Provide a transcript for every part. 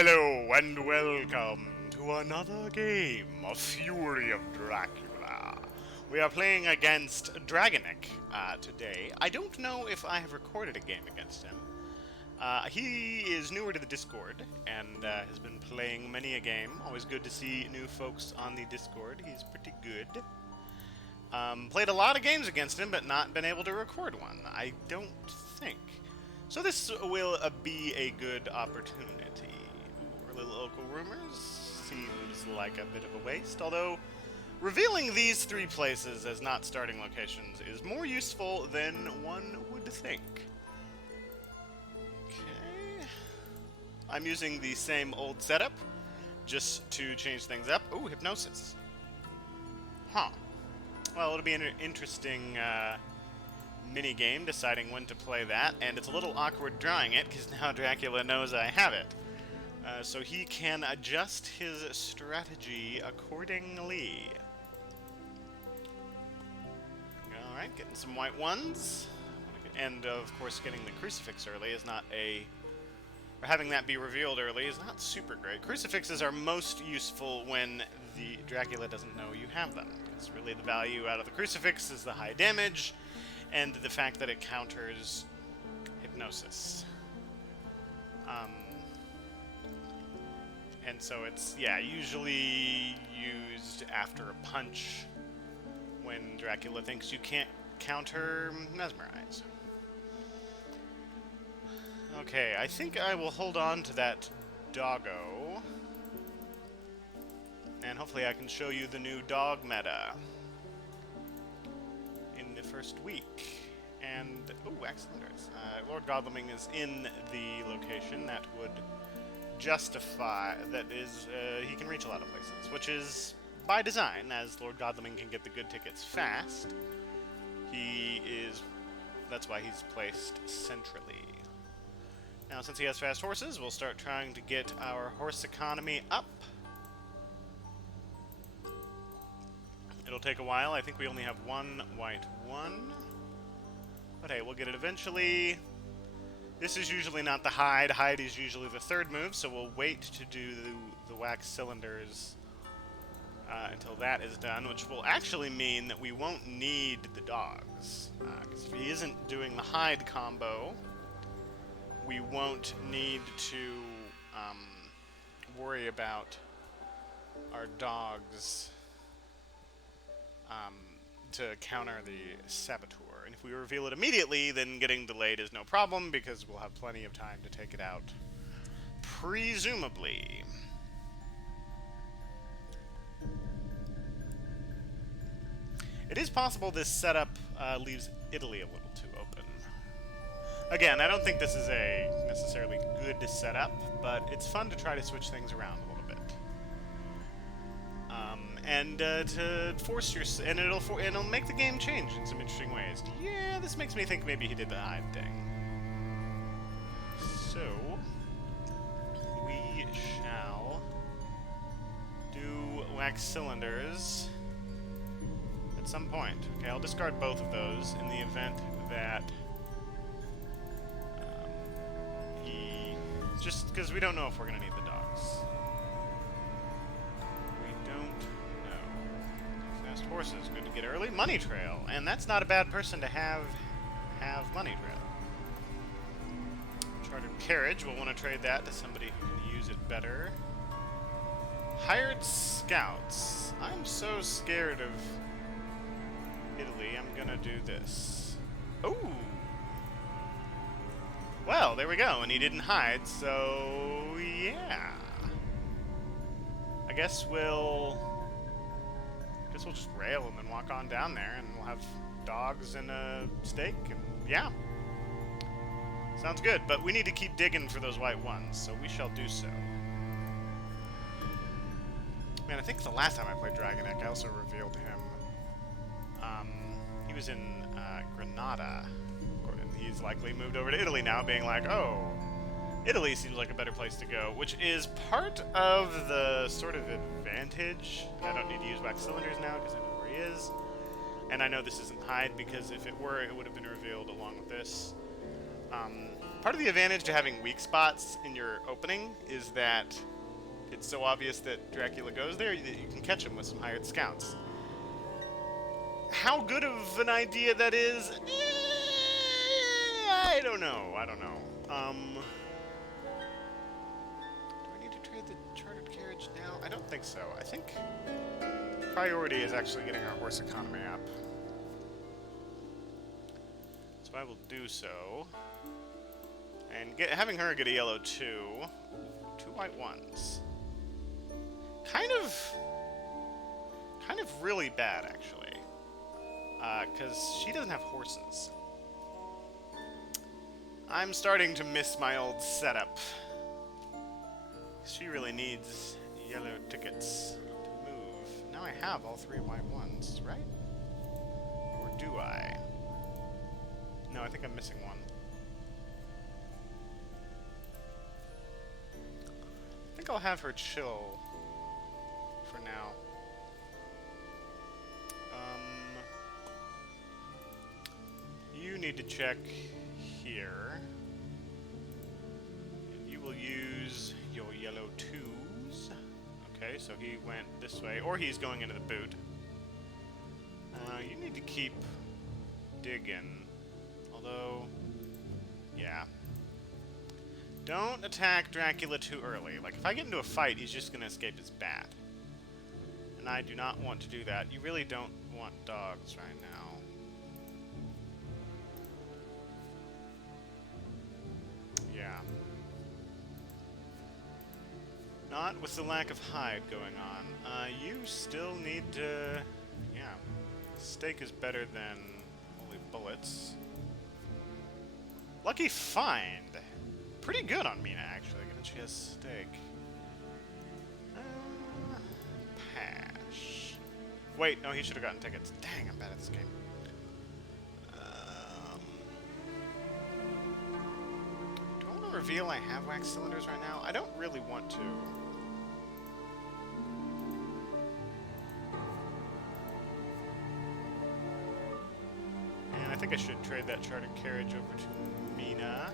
Hello and welcome to another game of Fury of Dracula. We are playing against Dragonic today. I don't know if I have recorded a game against him. He is newer to the Discord and has been playing many a game. Always good to see new folks on the Discord. He's pretty good. Played a lot of games against him, but not been able to record one, I don't think. So this will be a good opportunity. Early local rumors seems like a bit of a waste, although revealing these three places as not starting locations is more useful than one would think. Okay. I'm using the same old setup, just to change things up. Ooh, hypnosis. Huh. Well, it'll be an interesting mini-game deciding when to play that, and it's a little awkward drawing it, because now Dracula knows I have it. So he can adjust his strategy accordingly. Alright, getting some white ones. And, of course, getting the crucifix early is not a... or having that be revealed early is not super great. Crucifixes are most useful when the Dracula doesn't know you have them. Because really the value out of the crucifix is the high damage, and the fact that it counters hypnosis. And so it's, yeah, usually used after a punch when Dracula thinks you can't counter mesmerize. Okay, I think I will hold on to that doggo. And hopefully I can show you the new dog meta in the first week. And, ooh, excellent. Lord Godalming is in the location. That would justify, that is, he can reach a lot of places, which is by design, as Lord Godalming can get the good tickets fast. That's why he's placed centrally. Now, since he has fast horses, we'll start trying to get our horse economy up. It'll take a while. I think we only have one white one. But hey, we'll get it eventually. This is usually not the hide. Hide is usually the third move, so we'll wait to do the wax cylinders until that is done, which will actually mean that we won't need the dogs. Because if he isn't doing the hide combo, we won't need to worry about our dogs to counter the saboteur. And if we reveal it immediately, then getting delayed is no problem, because we'll have plenty of time to take it out. Presumably. It is possible this setup leaves Italy a little too open. Again, I don't think this is a necessarily good setup, but it's fun to try to switch things around a little bit. And to force your... and it'll make the game change in some interesting ways. Yeah, this makes me think maybe he did the hide thing. So, we shall do wax cylinders at some point. Okay, I'll discard both of those in the event that just because we don't know if we're going to need the dogs. Horses, good to get early. Money Trail, and that's not a bad person to have Money Trail. Chartered Carriage, we'll want to trade that to somebody who can use it better. Hired Scouts. I'm so scared of Italy, I'm gonna do this. Ooh! Well, there we go, and he didn't hide, so yeah. I guess we'll just rail and then walk on down there, and we'll have dogs and a steak, and yeah. Sounds good, but we need to keep digging for those white ones, so we shall do so. Man, I think the last time I played Dragonic, I also revealed him. He was in Granada. And he's likely moved over to Italy now, being like, oh, Italy seems like a better place to go, which is part of the sort of advantage. I don't need to use wax cylinders now because I know where he is. And I know this isn't hide, because if it were, it would have been revealed along with this. Part of the advantage to having weak spots in your opening is that it's so obvious that Dracula goes there that you can catch him with some hired scouts. How good of an idea that is? I don't know. Do I need to trade the chartered carriage now? I don't think so. I think priority is actually getting our horse economy up. So I will do so. And having her get a yellow 2. 2 white ones. Kind of really bad, actually. Because she doesn't have horses. I'm starting to miss my old setup. She really needs yellow tickets to move. Now I have all 3 white ones, right? Or do I? No, I think I'm missing one. I think I'll have her chill for now. You need to check here. You will use your yellow 2s. Okay, so he went this way, or he's going into the boot. You need to keep digging. Although, yeah. Don't attack Dracula too early. Like, if I get into a fight, he's just going to escape his bat. And I do not want to do that. You really don't want dogs right now. Yeah. Not with the lack of hide going on. You still need to... Yeah. Steak is better than holy bullets. Lucky find. Pretty good on Mina, actually, given she has steak. Pash. Wait, no, he should have gotten tickets. Dang, I'm bad at this game. Do I want to reveal I have wax cylinders right now? I don't really want to. And I think I should trade that chartered carriage over to Mina.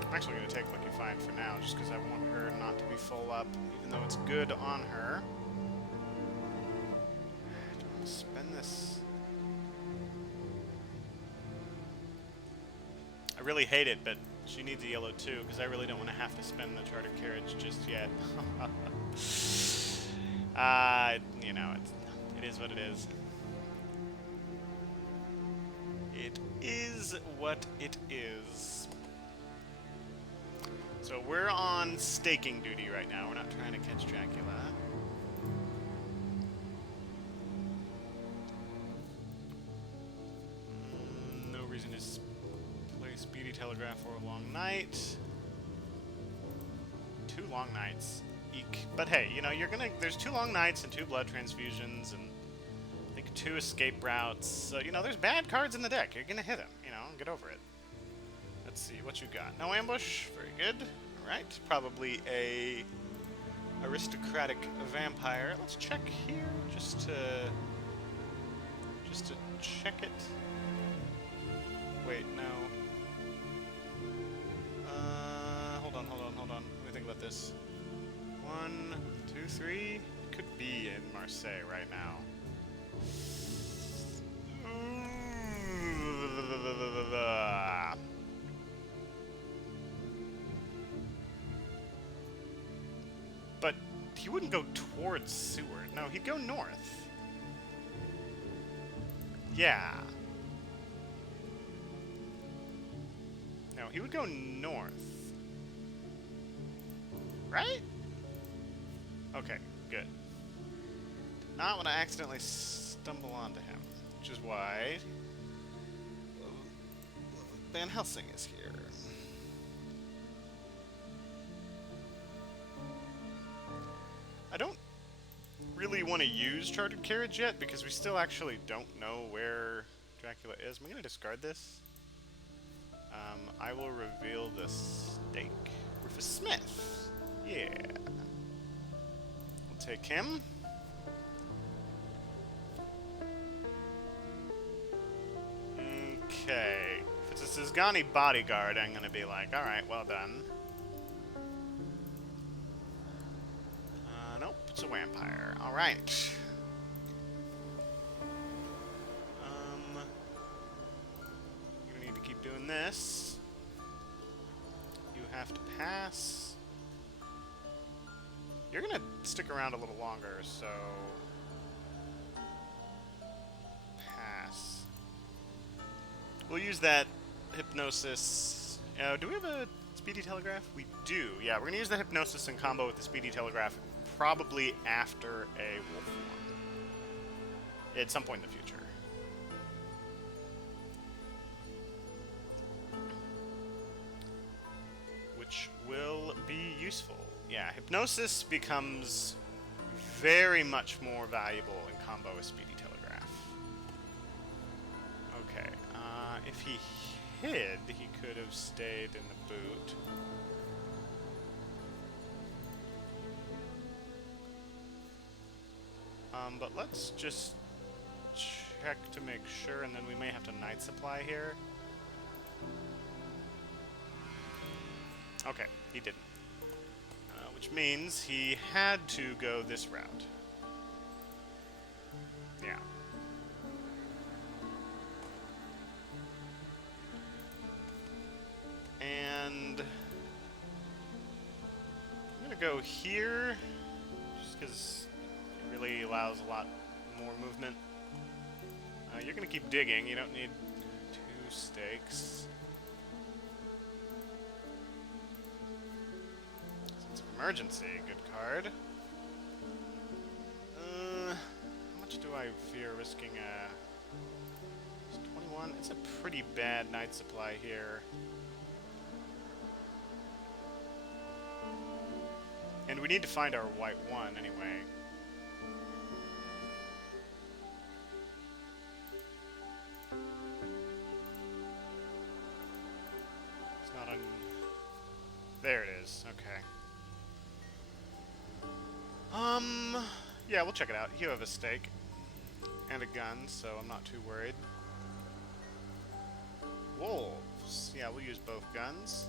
I'm actually going to take Lucky Find for now, just because I want her not to be full up, even though it's good on her. Do I want to spend this? I really hate it, but she needs a yellow too, because I really don't want to have to spend the chartered carriage just yet. You know, it is what it is. It is what it is. So we're on staking duty right now. We're not trying to catch Dracula. No reason to play Speedy Telegraph or a Long Night. 2 long nights. Eek. But hey, you know, there's 2 long nights and 2 blood transfusions and I think 2 escape routes. So, you know, there's bad cards in the deck. You're gonna hit them, you know, get over it. Let's see what you got. No ambush. Very good. All right. Probably a aristocratic vampire. Let's check here just to check it. Wait, no. Hold on. Let me think about this. 1, 2, 3. Could be in Marseille right now. But he wouldn't go towards Seward. No, he'd go north. Yeah. No, he would go north. Right? Okay, good. Not when I accidentally stumble onto him, which is why Van Helsing is here. I don't really want to use Chartered Carriage yet because we still actually don't know where Dracula is. Am I going to discard this? I will reveal the stake. Rufus Smith. Yeah. We'll take him. Okay. If it's a Sisgani bodyguard, I'm gonna be like, alright, well done. Nope, it's a vampire. Alright. You're gonna need to keep doing this. You have to pass. You're gonna stick around a little longer, so... pass. We'll use that hypnosis. Do we have a speedy telegraph? We do. Yeah, we're gonna use the hypnosis in combo with the speedy telegraph probably after a wolf form. At some point in the future. Which will be useful. Yeah, hypnosis becomes very much more valuable in combo with speedy telegraph. Okay, if he hid, he could have stayed in the boot. But let's just check to make sure, and then we may have to night supply here. Okay, he didn't. Which means he had to go this route. Yeah. And I'm gonna go here, just because it really allows a lot more movement. You're gonna keep digging, you don't need 2 stakes. Sense of emergency, good card. How much do I fear risking a... It's 21? It's a pretty bad night supply here. And we need to find our white 1 anyway. It's not on... There it is, okay. Yeah, we'll check it out. You have a stake. And a gun, so I'm not too worried. Wolves. Yeah, we'll use both guns.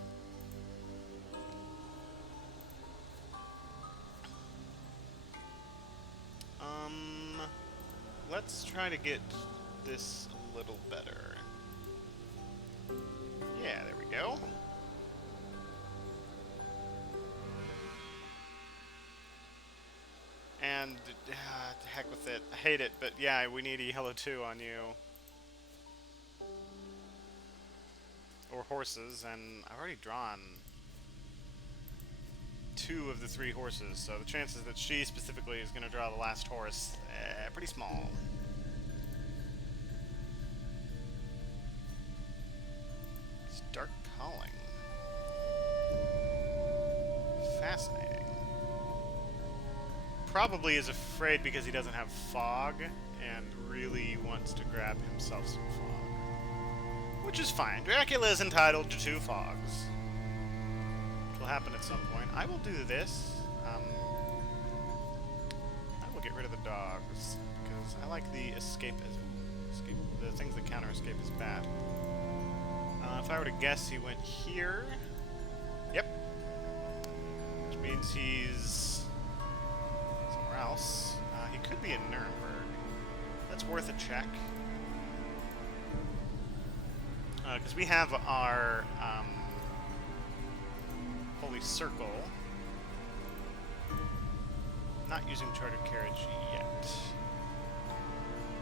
Let's try to get this a little better. Yeah, there we go. And, to heck with it. I hate it, but yeah, we need a yellow 2 on you. Or horses, and I've already drawn 2 of the 3 horses, so the chances that she specifically is going to draw the last horse, pretty small. It's Dark Calling. Fascinating. Probably is afraid because he doesn't have fog, and really wants to grab himself some fog. Which is fine. Dracula is entitled to 2 fogs. Which will happen at some point. I will do this. I will get rid of the dogs, because I like the escape as... escape, the things that counter escape is bad. If I were to guess, he went here. Yep. Which means he's... somewhere else. He could be in Nuremberg. That's worth a check. Because we have our Holy Circle. Not using chartered carriage yet.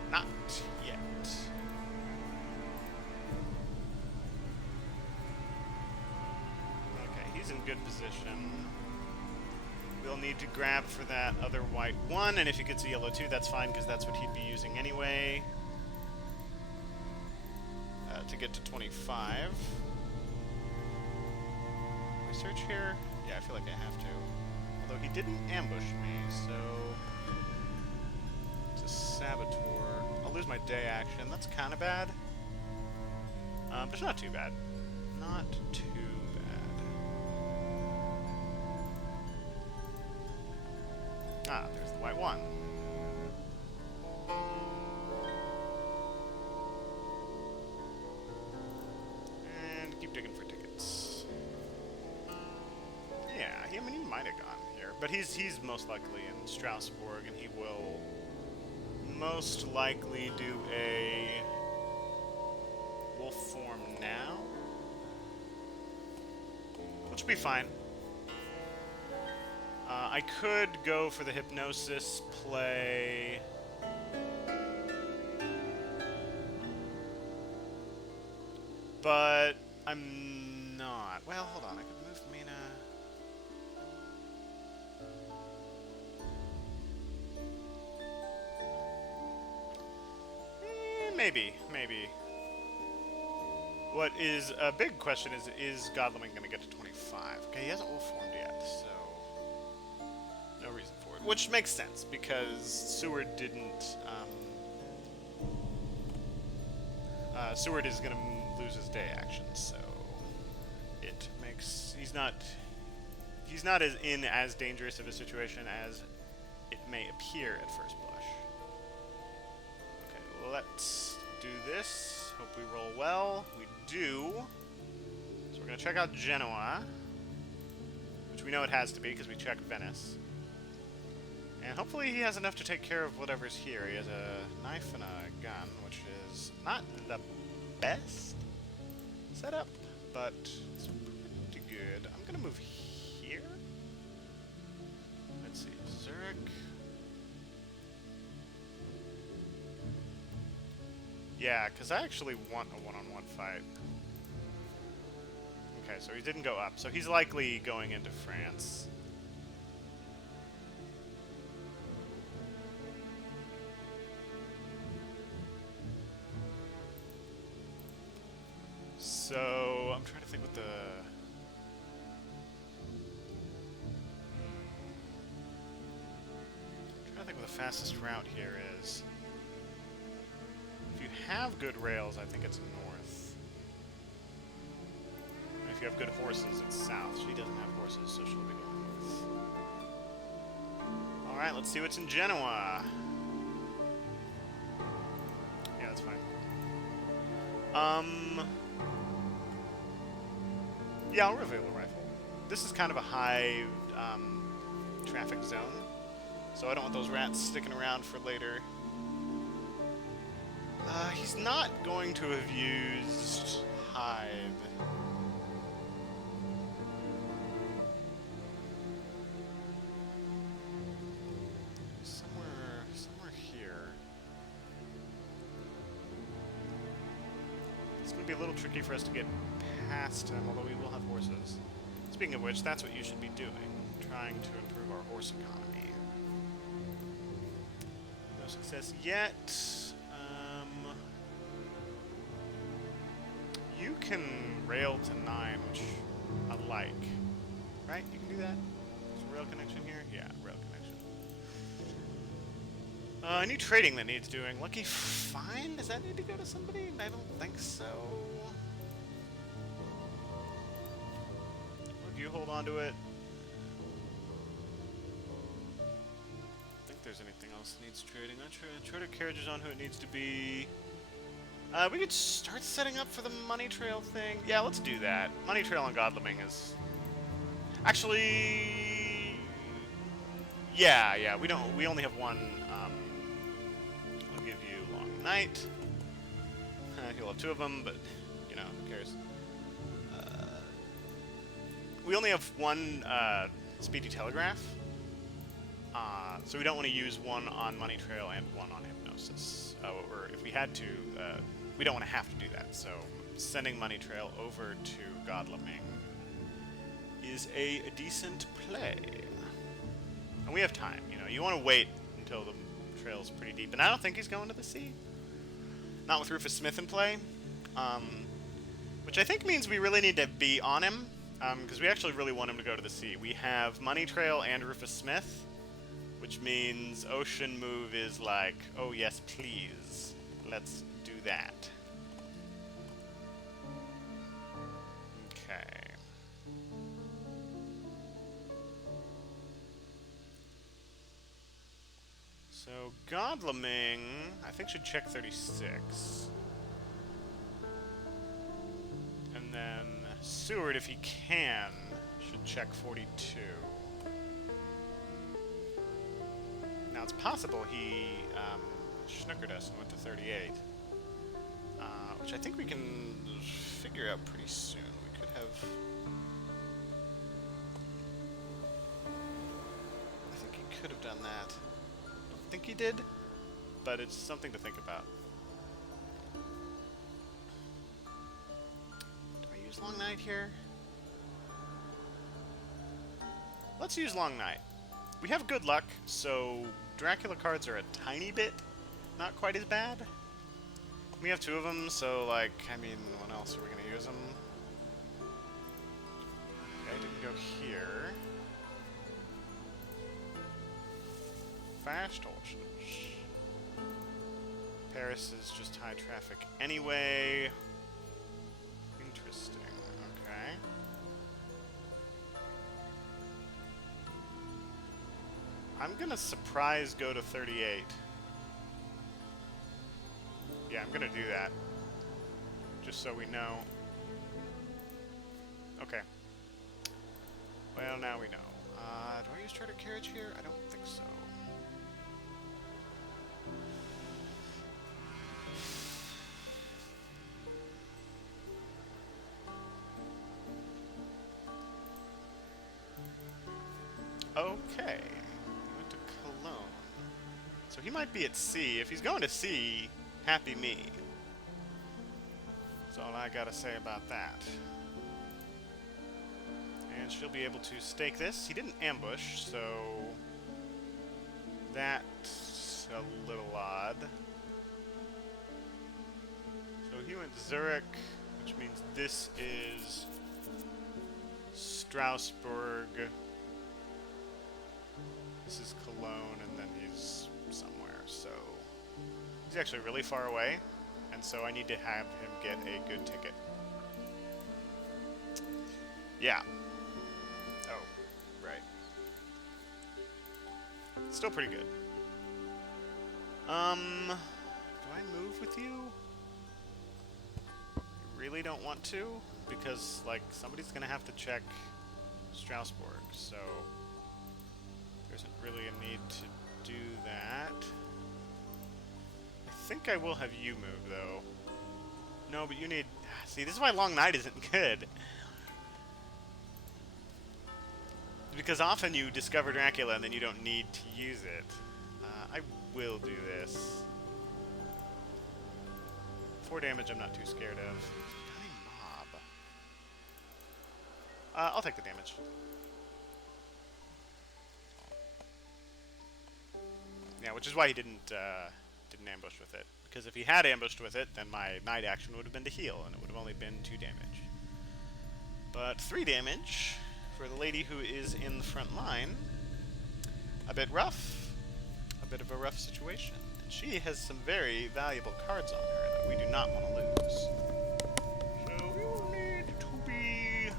Not yet. Okay, he's in good position. We'll need to grab for that other white 1, and if he gets a yellow 2, that's fine, because that's what he'd be using anyway. To get to 25. Can we search here? Yeah, I feel like I have to. Although he didn't ambush me, so... It's a saboteur. I'll lose my day action. That's kind of bad. But it's not too bad. Not too bad. Ah, there's the white 1. But he's most likely in Strasbourg, and he will most likely do a wolf form now, which will be fine. I could go for the hypnosis play. But I'm not. Well, hold on. I could move Mina. Maybe. What is a big question is Godleming going to get to 25? Okay, he hasn't wolf formed yet, so no reason for it. Which makes sense, because Seward didn't... Seward is going to lose his day action, so it makes... He's not as dangerous of a situation as it may appear at first blush. Okay, let's do this. Hope we roll well. We do. So we're going to check out Genoa, which we know it has to be because we checked Venice. And hopefully he has enough to take care of whatever's here. He has a knife and a gun, which is not the best setup, but it's pretty good. I'm going to move here. Let's see, Zurich. Yeah, because I actually want a one-on-one fight. Okay, so he didn't go up, so he's likely going into France. So, I'm trying to think what the... I'm trying to think what the fastest route here is. If you have good rails, I think it's north. And if you have good horses, it's south. She doesn't have horses, so she'll be going north. Alright, let's see what's in Genoa. Yeah, that's fine. Yeah, I'll reveal a rifle. This is kind of a high traffic zone, so I don't want those rats sticking around for later. He's not going to have used hide. Somewhere here. It's going to be a little tricky for us to get past him, although we will have horses. Speaking of which, that's what you should be doing. Trying to improve our horse economy. No success yet. You can rail to 9, which I like. Right? You can do that? Is there a rail connection here? Yeah, rail connection. Any trading that needs doing. Lucky Find? Does that need to go to somebody? I don't think so. Would you hold on to it? I think there's anything else that needs trading. Trader carriage is on who it needs to be. We could start setting up for the money trail thing. Yeah, let's do that. Money trail on Godleming is... Actually... Yeah, we only have one, I'll give you Long Night. He'll have 2 of them, but, you know, who cares? We only have one, Speedy Telegraph. So we don't want to use one on Money Trail and one on Hypnosis. Or if we had to, we don't want to have to do that. So sending Money Trail over to Godleming is a decent play. And we have time, you know. You want to wait until the trail's pretty deep. And I don't think he's going to the sea. Not with Rufus Smith in play. Which I think means we really need to be on him. Because we actually really want him to go to the sea. We have Money Trail and Rufus Smith. Which means Ocean Move is like, oh yes, please. Let's do that. Okay. So, Godleming, I think should check 36. And then Seward, if he can, should check 42. Now, it's possible he schnookered us and went to 38. Which I think we can figure out pretty soon. We could have... I think he could have done that. I don't think he did, but it's something to think about. Do I use Long Night here? Let's use Long Night. We have good luck, so Dracula cards are a tiny bit not quite as bad. We have two of them, so, like, I mean, when else are we going to use them? Okay, didn't go here. Fast horses. Paris is just high traffic anyway. Interesting, okay. I'm gonna surprise go to 38. Yeah, I'm gonna do that. Just so we know. Okay. Well, now we know. Do I use charter carriage here? I don't think so. Okay. He went to Cologne. So he might be at sea. If he's going to sea, happy me. That's all I gotta say about that. And she'll be able to stake this. He didn't ambush, so that's a little odd. So he went Zurich, which means this is Strasbourg. This is Cologne, and then he's somewhere, so he's actually really far away, and so I need to have him get a good ticket. Yeah. Oh, right. Still pretty good. Do I move with you? I really don't want to, because, like, somebody's gonna have to check Strasbourg, so there isn't really a need to do that. I think I will have you move, though. No, but you need... See, this is why Long Night isn't good. Because often you discover Dracula and then you don't need to use it. I will do this. 4 damage I'm not too scared of. Tiny mob. I'll take the damage. Yeah, which is why he didn't ambush with it. Because if he had ambushed with it, then my night action would have been to heal, and it would have only been 2 damage. But 3 damage for the lady who is in the front line. A bit rough. A bit of a rough situation. And she has some very valuable cards on her that we do not want to lose. So we will need to be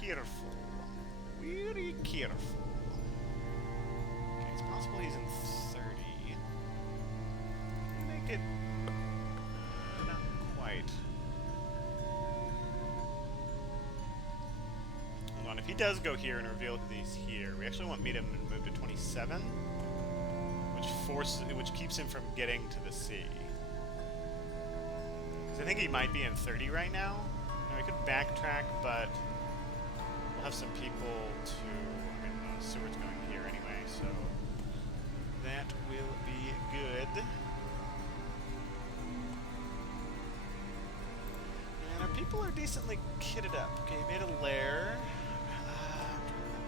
careful. Very careful. Okay, it's possible he's in 30. Make it... not quite. Hold on, if he does go here and reveal that he's here, we actually want to meet him and move to 27, which keeps him from getting to the sea. Because I think he might be in 30 right now. Now we could backtrack, but we'll have some people to... I mean, Seward's going here anyway, so that will be good. And our people are decently kitted up. Okay, he made a lair.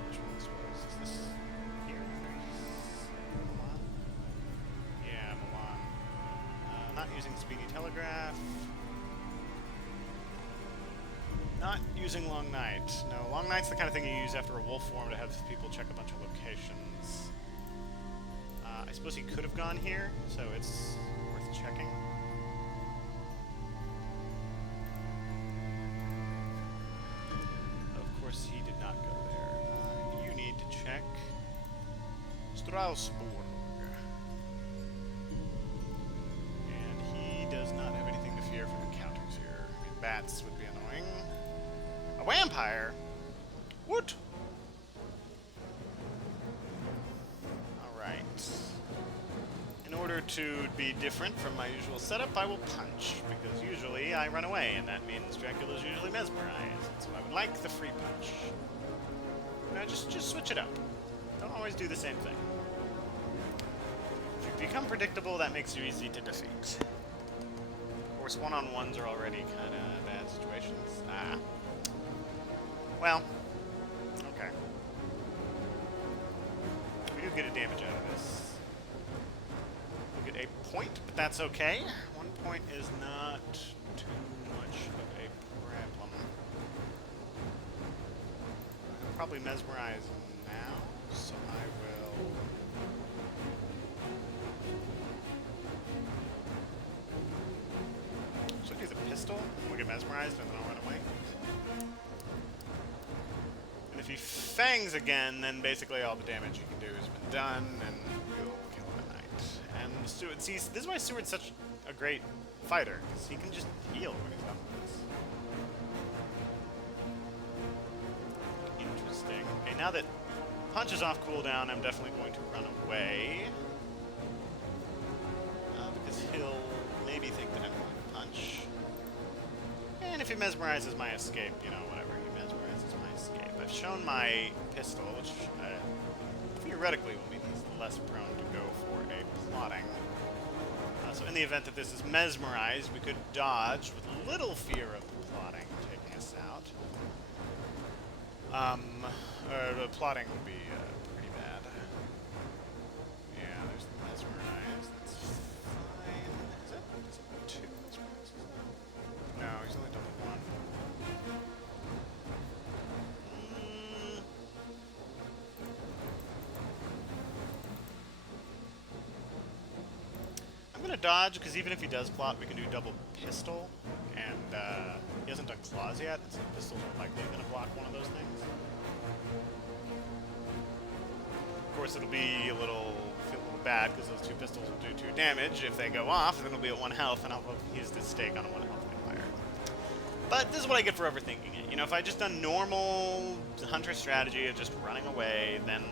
Which one this was? Is this here? Milan? Yeah, Milan. Not using Speedy Telegraph. Not using Long Night. No, Long Night's the kind of thing you use after a wolf form to have people check a bunch of locations. I suppose he could have gone here, so it's worth checking. Of course, he did not go there. You need to check Strasbourg. And he does not have anything to fear from encounters here. I mean, bats would be annoying. A vampire? What? Alright. to be different from my usual setup, I will punch, because usually I run away, and that means Dracula's usually mesmerized. So I would like the free punch. Now just switch it up. Don't always do the same thing. If you become predictable, that makes you easy to defeat. Of course, one-on-ones are already kind of bad situations. Well, okay. We do get a damage out of this. We get a point, but that's okay. 1 point is not too much of a problem. I'll probably mesmerize now, so I will... So I do the pistol, we'll get mesmerized, and then I'll run away. And if he fangs again, then basically all the damage you can do has been done, and you'll kill him at night. And Seward, see, this is why Seward's such a great fighter, because he can just heal when he's done with this. Interesting. Okay, now that punch is off cooldown, I'm definitely going to run away. Because he'll maybe think that I'm going to punch. And if he mesmerizes my escape, you know, whatever, he mesmerizes my escape. I've shown my pistol, which theoretically will mean he's less prone to go for a plotting. So in the event that this is mesmerized, we could dodge with little fear of the plotting taking us out. The plotting would be pretty bad. Yeah, there's the mesmerized. That's fine. Is that 2 mesmerized? No, he's only double 1. I'm gonna dodge, because even if he does plot, we can do double pistol, and he hasn't done claws yet, so pistols are likely gonna block one of those things. Of course, it'll be feel a little bad, because those 2 pistols will do 2 damage. If they go off, then it'll be at 1 health, and I'll use this stake on a 1 health vampire. But this is what I get for overthinking it. You know, if I just done normal hunter strategy of just running away, then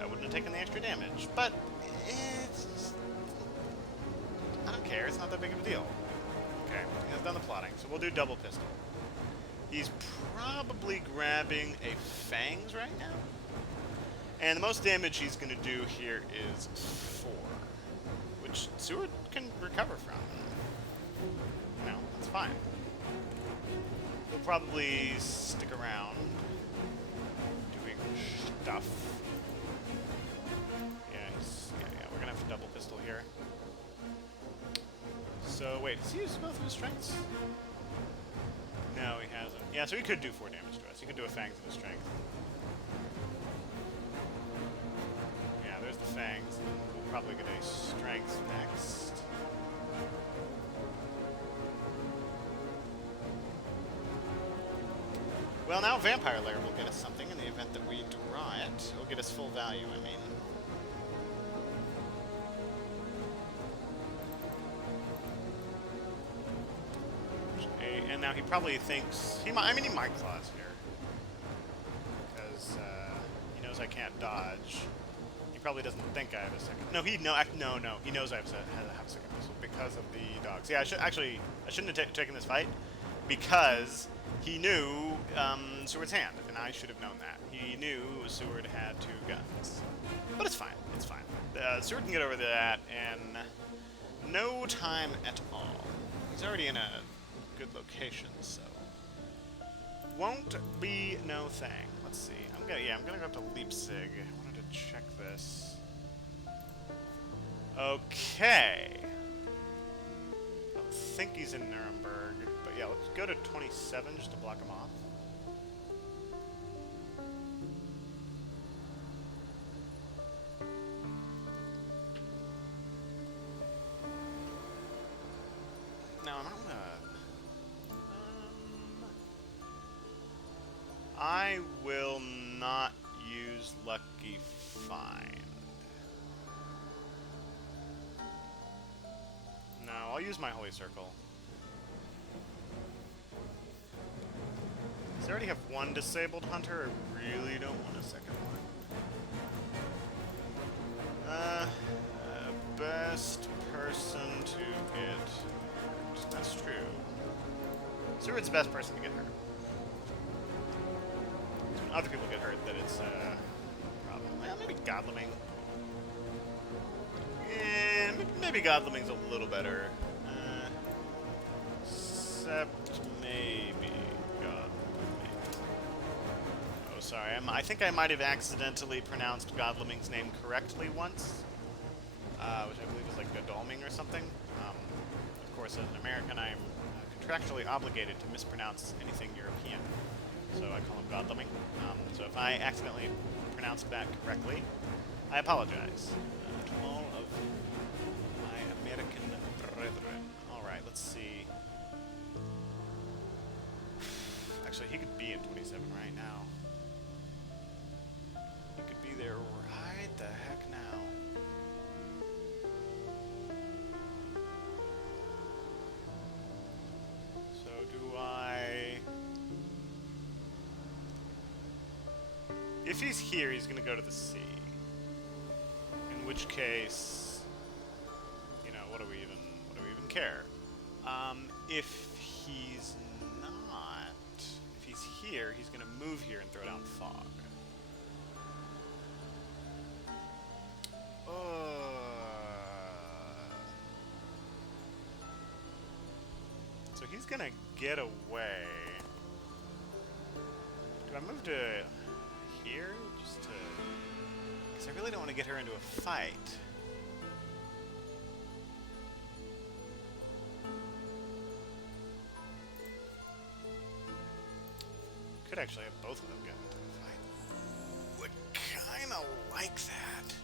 I wouldn't have taken the extra damage. But it's just, I don't care. It's not that big of a deal. Okay, he has done the plotting, so we'll do double pistol. He's probably grabbing a fangs right now. And the most damage he's going to do here is 4, which Seward can recover from. No, that's fine. He'll probably stick around doing stuff. Yeah, we're going to have to double pistol here. So, wait, does he use both of his strengths? No, he hasn't. Yeah, so he could do 4 damage to us. He could do a fangs of his strength. Yeah, there's the fangs. We'll probably get a strength next. Well, now Vampire Lair will get us something in the event that we draw it. It'll get us full value, I mean. And now he probably thinks... he might claws here. Because he knows I can't dodge. He probably doesn't think I have a second... No, he knows I have a second pistol because of the dogs. Yeah, I shouldn't have taken this fight because he knew Seward's hand, and I should have known that. He knew Seward had 2 guns. But it's fine, it's fine. Seward can get over that in no time at all. He's already in a good location, so won't be no thing. Let's see. I'm gonna go up to Leipzig. I wanted to check this. Okay. I don't think he's in Nuremberg, but yeah, let's go to 27 just to block him off. Now, I'm gonna... I will not use Lucky Find. No, I'll use my Holy Circle. Does I already have 1 disabled hunter? I really don't want a second one. Best person to get hurt. That's true. Seward's the best person to get hurt. So when other people get hurt, that it's a problem. Well, maybe Godleming. Yeah, maybe Godleming's a little better. Except maybe Godleming. Oh, sorry. I think I might have accidentally pronounced Godleming's name correctly once. Which I believe is like Godalming or something. Of course, as an American, I am contractually obligated to mispronounce anything European. So I call him Godleming. So if I accidentally pronounced that correctly, I apologize to all of my American brethren. Alright, let's see. Actually, he could be in 27 right now. He could be there right the heck now. So do I... If he's here, he's gonna go to the sea. In which case, you know, what do we even care? If he's not, if he's here, he's gonna move here and throw down fog. So he's gonna get away. Do I move to here? Just to... Because I really don't want to get her into a fight. Could actually have both of them get into a fight. Would kind of like that.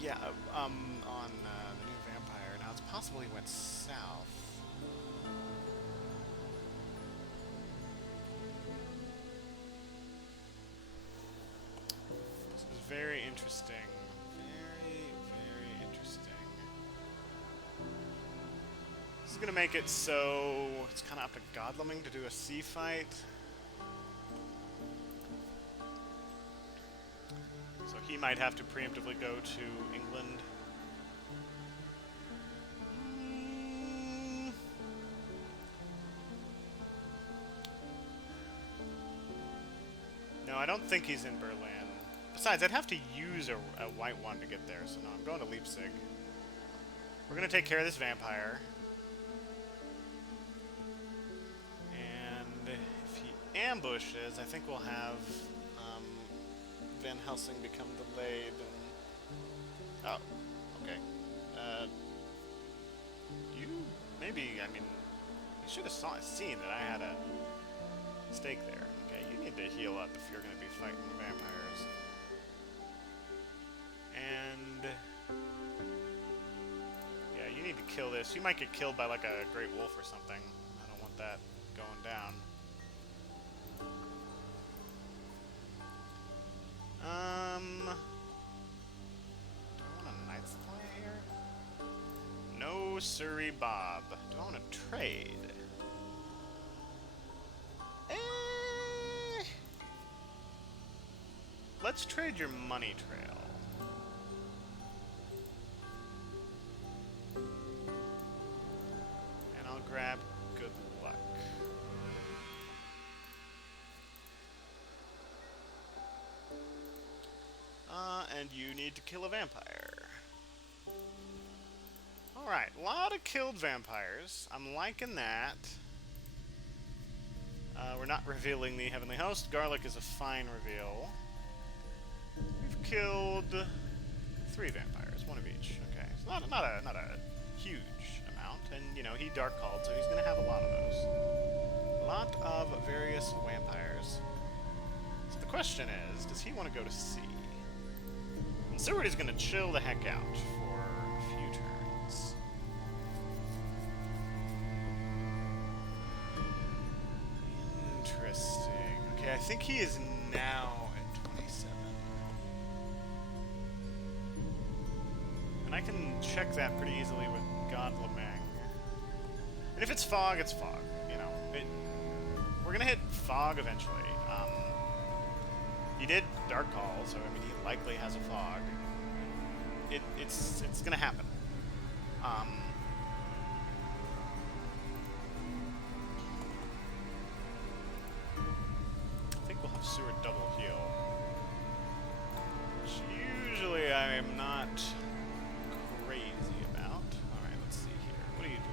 Yeah, on the new vampire. Now, it's possible he went south. This is very interesting. Very, very interesting. This is going to make it so it's kind of up to Godleming to do a sea fight. So he might have to preemptively go to England. No, I don't think he's in Berlin. Besides, I'd have to use a white one to get there, so no, I'm going to Leipzig. We're going to take care of this vampire. And if he ambushes, I think we'll have Van Helsing become delayed. And... Oh, okay. You maybe, I mean, you should have seen that I had a stake there. Okay, you need to heal up if you're going to be fighting vampires. And yeah, you need to kill this. You might get killed by like a great wolf or something. I don't want that going down. Do I want a Knight's Play here? No, Surrey Bob. Do I want to trade? Let's trade your money trail. And I'll grab good luck. And you need to kill a vampire. Alright, a lot of killed vampires. I'm liking that. We're not revealing the Heavenly Host. Garlic is a fine reveal. We've killed 3 vampires, 1 of each. Okay, so not a huge amount, and you know he dark called, so he's gonna have a lot of those. A lot of various vampires. So the question is, does he want to go to sea? And Seward is gonna chill the heck out for a few turns. Interesting. Okay, I think he is now at 27. And I can check that pretty easily with Godleming. And if it's fog, it's fog. You know, we're gonna hit fog eventually. He did Dark Call, so I mean he likely has a fog. it's gonna happen. I think we'll have Seward double heal, which usually I am not crazy about. All right, let's see here. What are you doing?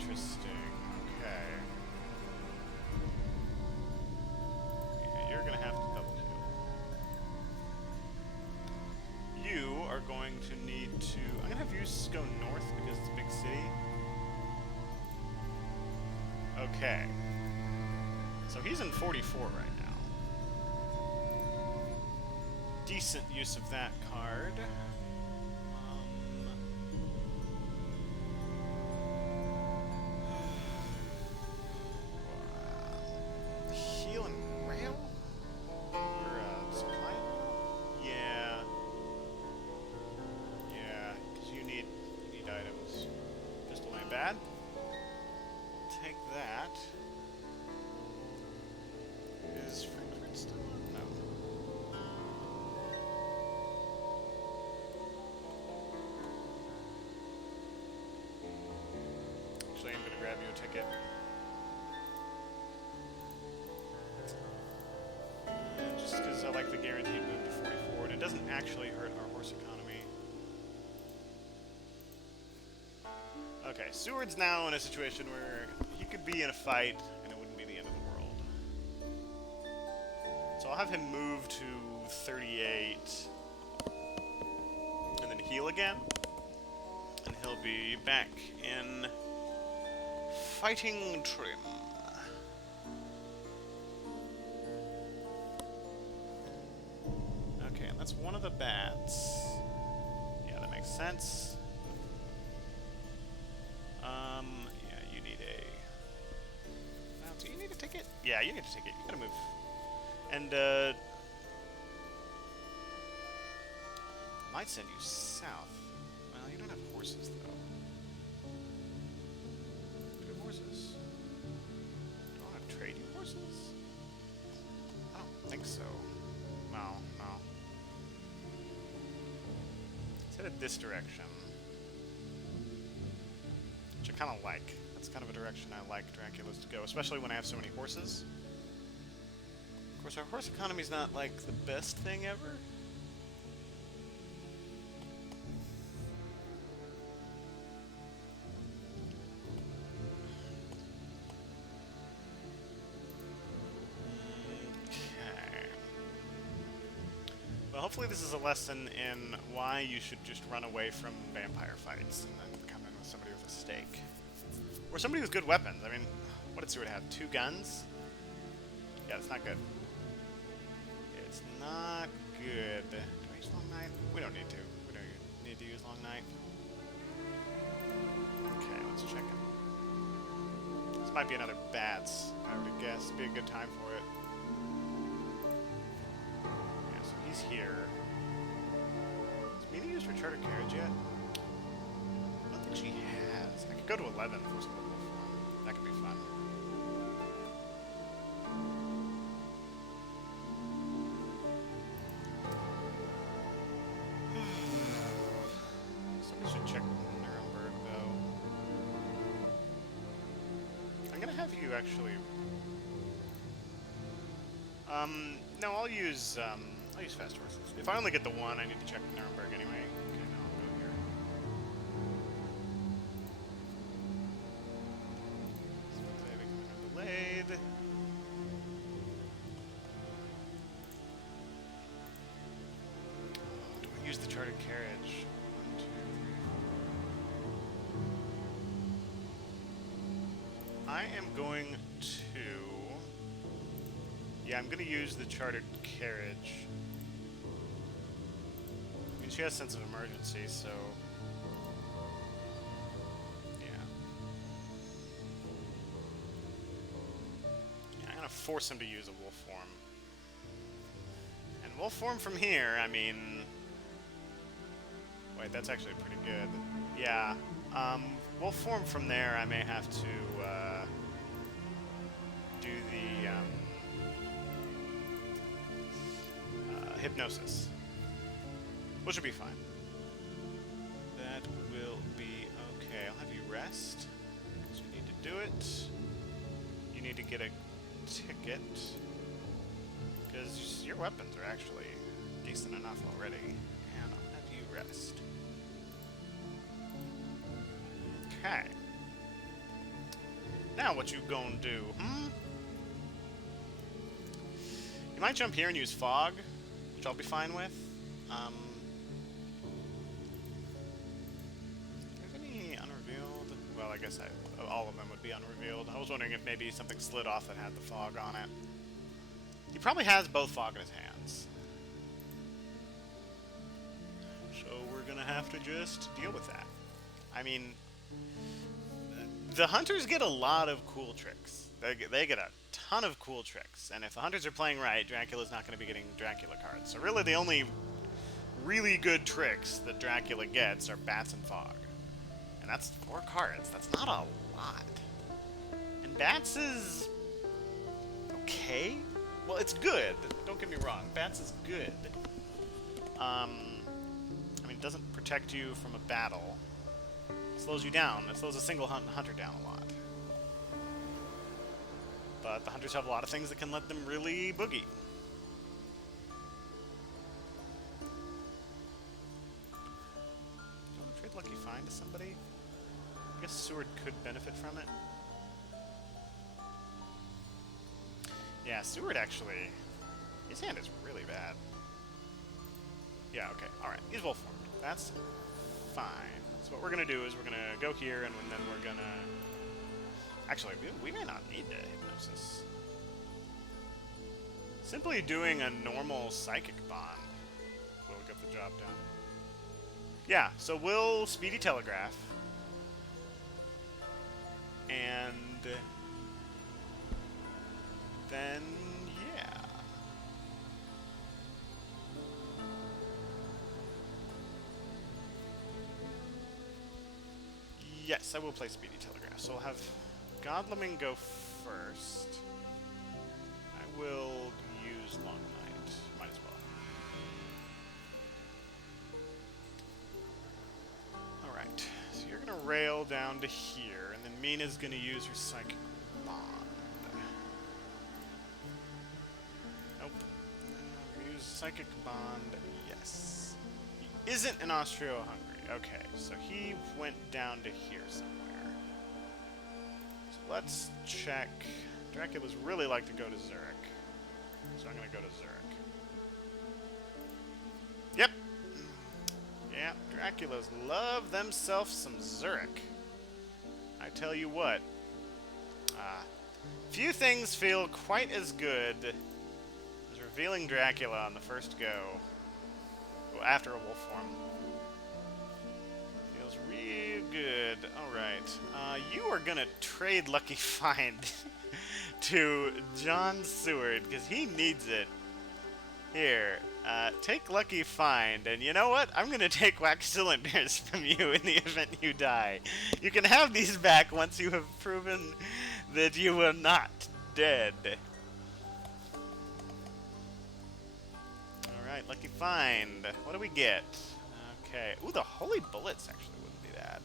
Interesting. Okay. Yeah, you're gonna have to double heal. You are going to need to... I'm gonna have you go north because it's a big city. Okay. So he's in 44 right now. Decent use of that card. Heal and rail? Or supply? Yeah. Yeah, because you need items. Pistol ain't bad. Take that. Is Frankfurt still on? No. Actually, I'm going to grab you a ticket. Just because I like the guaranteed move to 44, and it doesn't actually hurt our horse economy. Okay, Seward's now in a situation where he could be in a fight, and it wouldn't be the end of the world. So I'll have him move to 38, and then heal again, and he'll be back in fighting trim. Okay, and that's one of the bats. Yeah, that makes sense. Yeah, you need a... Now, do you need a ticket? Yeah, you need a ticket. You gotta move. And, might send you south. Well, you don't have horses, though. Do you have horses? Do I want to trade you horses? I don't think so. No. Let's head this direction. Which I kind of like. That's kind of a direction I like Dracula's to go, especially when I have so many horses. Of course, our horse economy's not, like, the best thing ever. Okay. Well, hopefully this is a lesson in why you should just run away from vampire fights and then come in with somebody with a stake. Or somebody with good weapons. I mean, what did Seward have? 2 guns? Yeah, that's not good. It's not good. Do I use Long Night? We don't need to. We don't need to use Long Night. Okay, let's check it. This might be another bats, I would guess. It'd be a good time for it. Yeah, so he's here. Has Mina used her charter carriage yet? I don't think she has. I could go to 11 for some level 4. That could be fun. Somebody should check Nuremberg, though. I'm gonna have you actually... no, I'll use fast horses. If I only get the one, I need to check Nuremberg anyway. Okay, no, I'll go here. Delayed. Do I use the chartered carriage? 1, 2, 3, 4. I am going to... Yeah, I'm going to use the chartered carriage. I mean, she has sense of emergency, so... Yeah, I'm going to force him to use a wolf form. And wolf form from here, I mean... Wait, that's actually pretty good. Yeah, wolf form from there, I may have to, do the, hypnosis. Which will be fine. That will be okay. I'll have you rest. Because you need to do it. You need to get a ticket. Because your weapons are actually decent enough already. And I'll have you rest. Okay. Now what you gonna do, You might jump here and use fog, which I'll be fine with. There's any unrevealed? Well, I guess all of them would be unrevealed. I was wondering if maybe something slid off that had the fog on it. He probably has both fog in his hands. So we're gonna have to just deal with that. I mean, the hunters get a lot of cool tricks. They get a ton of cool tricks, and if the hunters are playing right, Dracula's not going to be getting Dracula cards. So really the only really good tricks that Dracula gets are bats and fog. And that's 4 cards. That's not a lot. And bats is okay. Well, it's good. Don't get me wrong. Bats is good. I mean, it doesn't protect you from a battle. It slows you down. It slows a single hunter down a lot. But the hunters have a lot of things that can let them really boogie. Do you want to trade Lucky Find to somebody? I guess Seward could benefit from it. Yeah, Seward actually... His hand is really bad. Yeah, okay. Alright, he's well formed. That's fine. So what we're going to do is we're going to go here, and then we're going to... Actually, we may not need the hypnosis. Simply doing a normal psychic bond will get the job done. Yeah, so we'll speedy telegraph. And then, yeah. Yes, I will play speedy telegraph. So we'll have Godleming go first. I will use Long Night. Might as well. Alright, so you're going to rail down to here, and then Mina's going to use her Psychic Bond. Nope. Use Psychic Bond, yes. He isn't in Austro-Hungary. Okay, so he went down to here somewhere. Let's check. Dracula's really like to go to Zurich. So I'm going to go to Zurich. Yep. Yeah, Dracula's love themselves some Zurich. I tell you what. Few things feel quite as good as revealing Dracula on the first go. Well, after a wolf form. Feels real good. Alright. You are gonna trade Lucky Find to John Seward, because he needs it. Here, take Lucky Find, and you know what? I'm gonna take Wax Cylinders from you in the event you die. You can have these back once you have proven that you were not dead. Alright, Lucky Find. What do we get? Okay. Ooh, the Holy Bullets actually wouldn't be bad.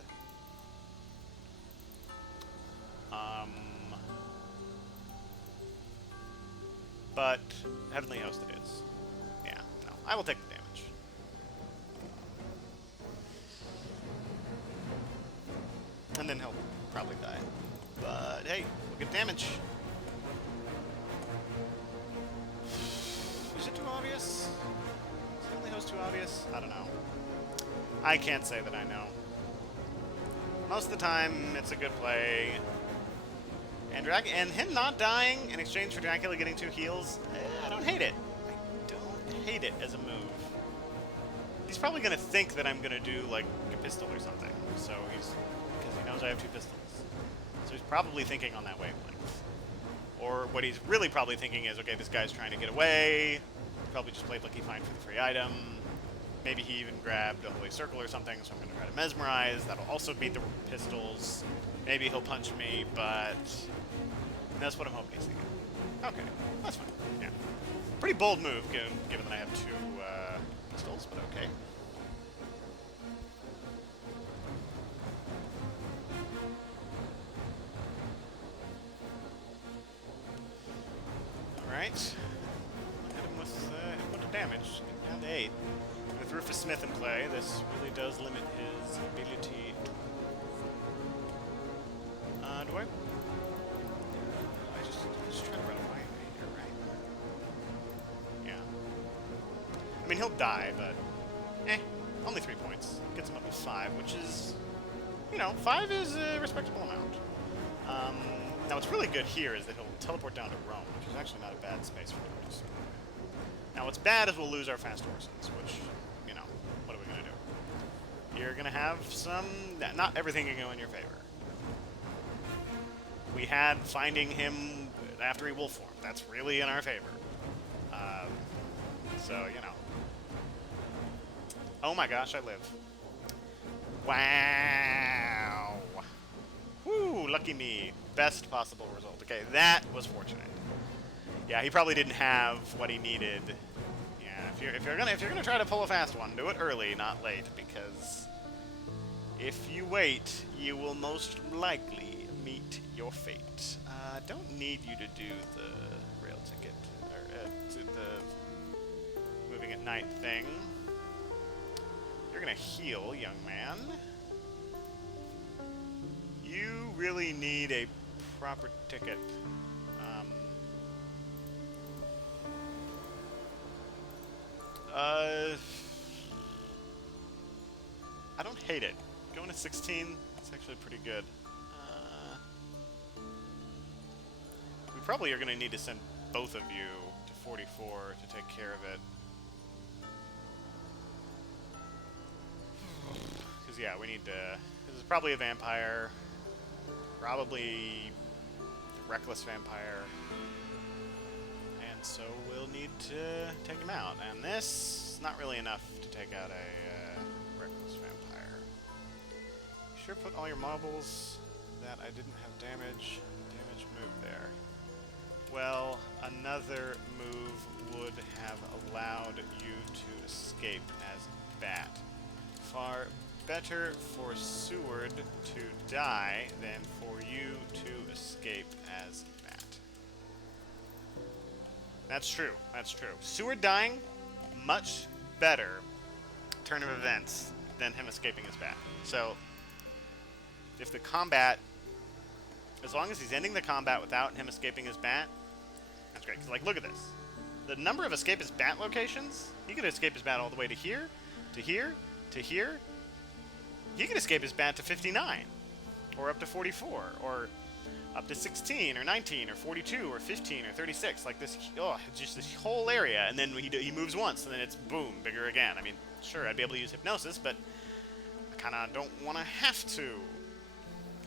But Heavenly Host it is. Yeah, no. I will take the damage. And then he'll probably die. But hey, we'll get damage. Is it too obvious? Is Heavenly Host too obvious? I don't know. I can't say that I know. Most of the time, it's a good play. And him not dying in exchange for Dracula getting 2 heals, I don't hate it. I don't hate it as a move. He's probably going to think that I'm going to do, like, a pistol or something. So because he knows I have 2 pistols. So he's probably thinking on that wavelength. Or what he's really probably thinking is, okay, this guy's trying to get away. Probably just played Lucky Find for the free item. Maybe he even grabbed a Holy Circle or something, so I'm going to try to Mesmerize. That'll also beat the pistols. Maybe he'll punch me, but that's what I'm hoping he's thinking. Okay, that's fine. Yeah. Pretty bold move, given that I have 2 pistols, but okay. Alright. Hit him with the damage. Get down to 8. With Rufus Smith in play, this really does limit his ability. Do I? I just try to run away here, right? Yeah. I mean, he'll die, but only 3 points. Gets him up to 5, which is, you know, 5 is a respectable amount. Now, what's really good here is that he'll teleport down to Rome, which is actually not a bad space for him to destroy. Now, what's bad is we'll lose our fast horses, which, you know, what are we going to do? You're going to have some... Not everything can go in your favor. We had finding him after he wolf formed. That's really in our favor. So, you know. Oh my gosh, I live. Wow. Woo, lucky me. Best possible result. Okay, that was fortunate. Yeah, he probably didn't have what he needed. Yeah, if you're gonna try to pull a fast one, do it early, not late, because if you wait, you will most likely meet your fate. Don't need you to do the rail ticket or to the moving at night thing. You're gonna heal, young man. You really need a proper ticket. I don't hate it. Going to 16, it's actually pretty good. We probably are going to need to send both of you to 44 to take care of it. Because, yeah, we need to... This is probably a vampire. Probably a reckless vampire. And so we'll need to take him out. And this is not really enough to take out a reckless vampire. You sure put all your marbles that I didn't have damage. Damage move there. Well, another move would have allowed you to escape as Bat. Far better for Seward to die than for you to escape as Bat. That's true. That's true. Seward dying, much better turn of events than him escaping as Bat. So, if the combat, as long as he's ending the combat without him escaping as Bat, that's great. 'Cause, like, look at this. The number of escape as Bat locations, he could escape as Bat all the way to here, to here, to here. He could escape his Bat to 59, or up to 44, or up to 16, or 19, or 42, or 15, or 36. Like this, just this whole area, and then he moves once, and then it's boom, bigger again. I mean, sure, I'd be able to use hypnosis, but I kind of don't want to have to.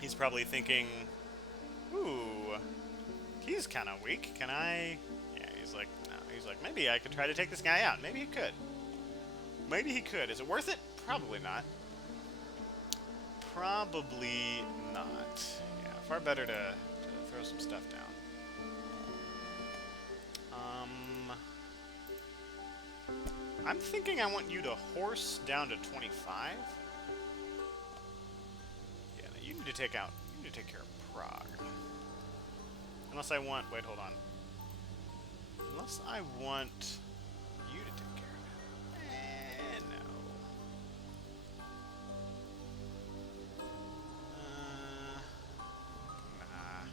He's probably thinking, ooh, he's kind of weak. Can I? Yeah, he's like, no. He's like, maybe I could try to take this guy out. Maybe he could. Maybe he could. Is it worth it? Probably not. Probably not. Yeah, far better to throw some stuff down. I'm thinking I want you to horse down to 25. Yeah, no, you need to take out. You need to take care of Prague. Unless I want. Wait, hold on. Unless I want you to take care of it. No. Nah.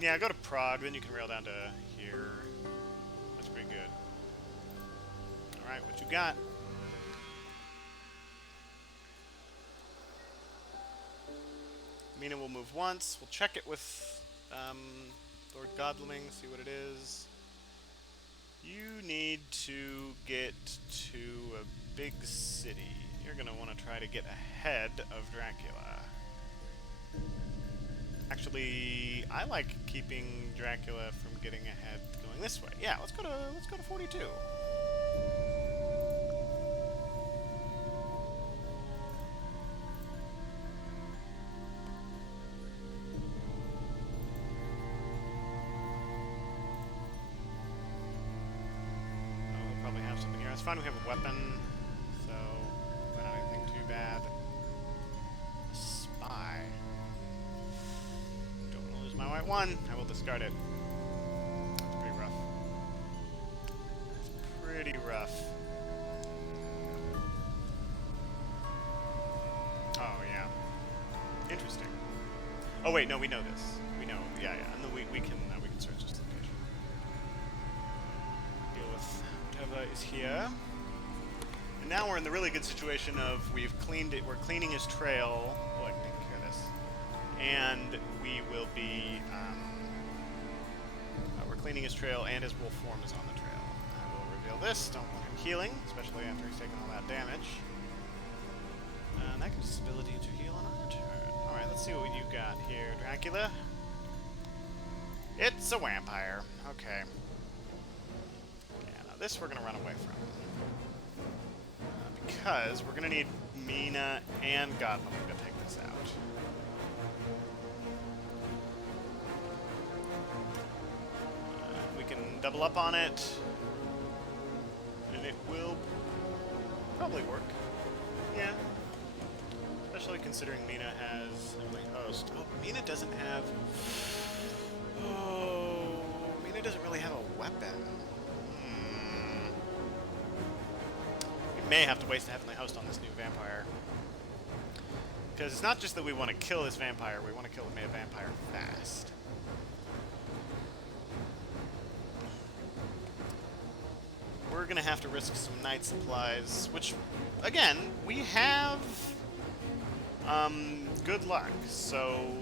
Yeah, go to Prague, then you can rail down to here. That's pretty good. Alright, what you got? Mina will move once. We'll check it with Lord Godleming, see what it is. You need to get to a big city. You're going to want to try to get ahead of Dracula. Actually, I like keeping Dracula from getting ahead going this way. Yeah, let's go to 42. It's fine, we have a weapon, so not anything too bad. Spy. my white one. I will discard it. It's pretty rough. It's pretty rough. Oh, yeah. Interesting. Oh, wait, no, we know this. We know, yeah. And then we can search this location. Deal with whatever is here. And now we're in the really good situation of we've cleaned it, we're cleaning his trail. Oh, I can take care of this. And we will be, we're cleaning his trail and his wolf form is on the trail. I will reveal this. Don't want him healing, especially after he's taken all that damage. And that gives us the ability to heal on our turn. Alright, let's see what you got here, Dracula. It's a vampire. Okay. Yeah, now this we're going to run away from. Because we're going to need Mina and Gothic to take this out. We can double up on it. And it will probably work. Yeah. Especially considering Mina has Heavenly Host. Oh, Mina doesn't have... Oh, Mina doesn't really have a weapon. We may have to waste a Heavenly Host on this new vampire. Because it's not just that we want to kill this vampire, we want to kill a vampire fast. We're going to have to risk some night supplies, which, again, we have good luck, so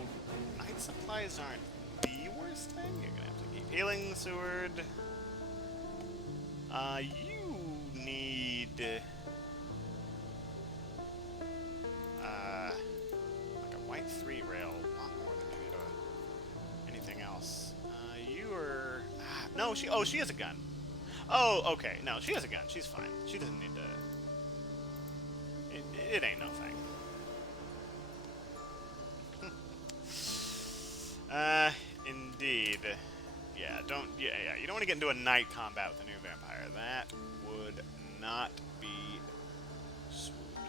night supplies aren't the worst thing. You're going to have to keep healing, Seward. You need... like a white 3 rail, a lot more than you need anything else. You are... no, she... Oh, she has a gun. Oh, okay. No, she has a gun. She's fine. She doesn't need to... It ain't no thing. Indeed. Yeah, don't... Yeah, you don't want to get into a night combat with a new vampire. That would not be...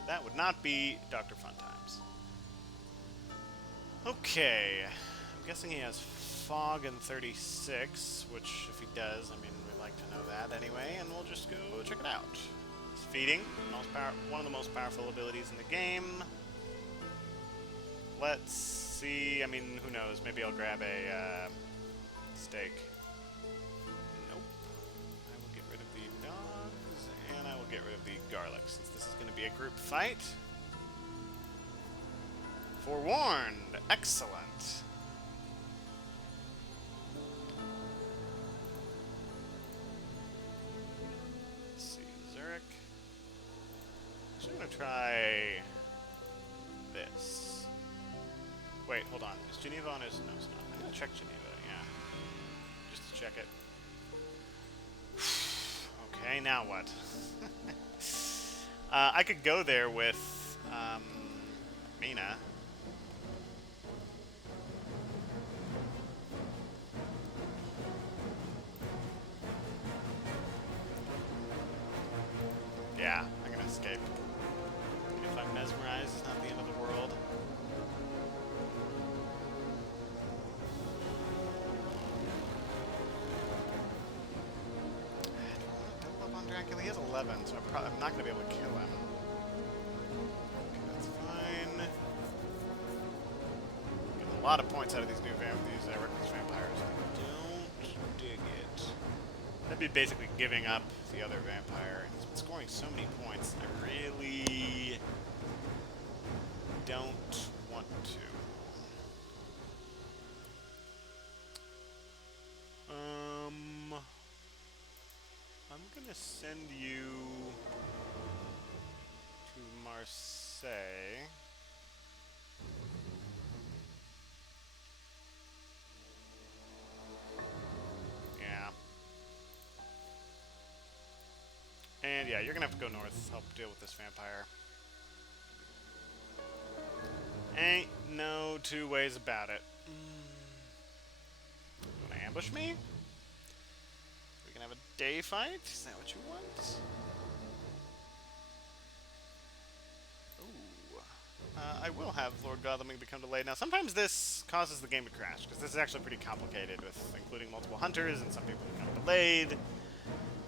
That would not be Dr. Funtimes. Okay. I'm guessing he has Fog and 36, which, if he does, I mean, we'd like to know that anyway, and we'll just go check it out. It's feeding, one of the most powerful abilities in the game. Let's see, I mean, who knows, maybe I'll grab a steak. Nope. I will get rid of the dogs, and I will get rid of the garlic, since this is going to be a group fight. Forewarned! Excellent! Let's see, Zurich. So I'm going to try this. Wait, hold on. Is Geneva on his... No, it's not. I'm going to check Geneva, yeah. Just to check it. Okay, now what? I could go there with Mina. Yeah, I'm gonna escape. If I'm mesmerized, it's not the end of the world. Double up on Dracula. He has 11, so I'm not gonna be able to kill him. Okay, that's fine. Getting a lot of points out of these reckless vampires. I don't dig it. That'd be basically giving up the other vampire. He's been scoring so many points. I really don't want to. I'm gonna send you to Marseille. Yeah. And yeah, you're gonna have to go north to help deal with this vampire. Ain't no two ways about it. You wanna ambush me? We can have a day fight? Is that what you want? Ooh. I will have Lord Godalming become delayed. Now, sometimes this causes the game to crash, because this is actually pretty complicated with including multiple hunters, and some people become delayed.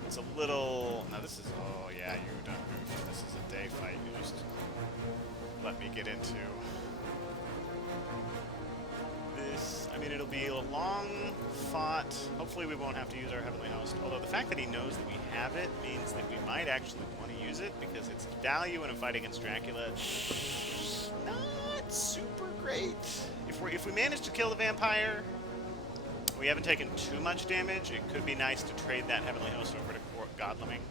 It's a little... Now, this is... Oh, yeah, you done goofed. This is a day fight you just let me get into. This... I mean, it'll be a long fought. Hopefully we won't have to use our Heavenly Host. Although the fact that he knows that we have it means that we might actually want to use it, because its value in a fight against Dracula... not super great. If we manage to kill the vampire, we haven't taken too much damage. It could be nice to trade that Heavenly Host over to Godalming.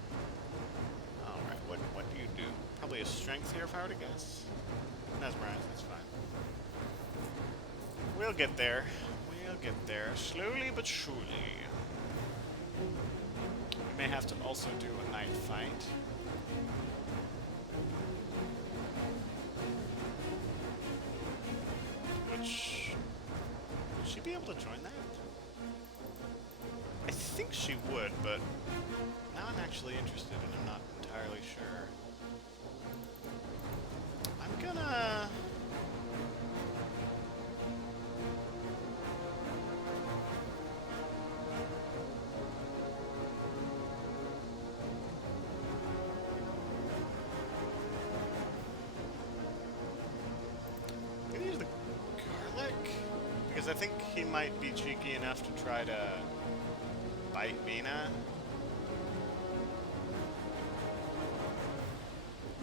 Alright, what do you do? Probably a strength here if I were to guess. Mesmerize, that's fine. We'll get there. We'll get there. Slowly but surely. We may have to also do a night fight. Which... Would she be able to join that? I think she would, but now I'm actually interested and I'm not entirely sure. I'm gonna... I'm gonna use the garlic, because I think he might be cheeky enough to try to bite Mina.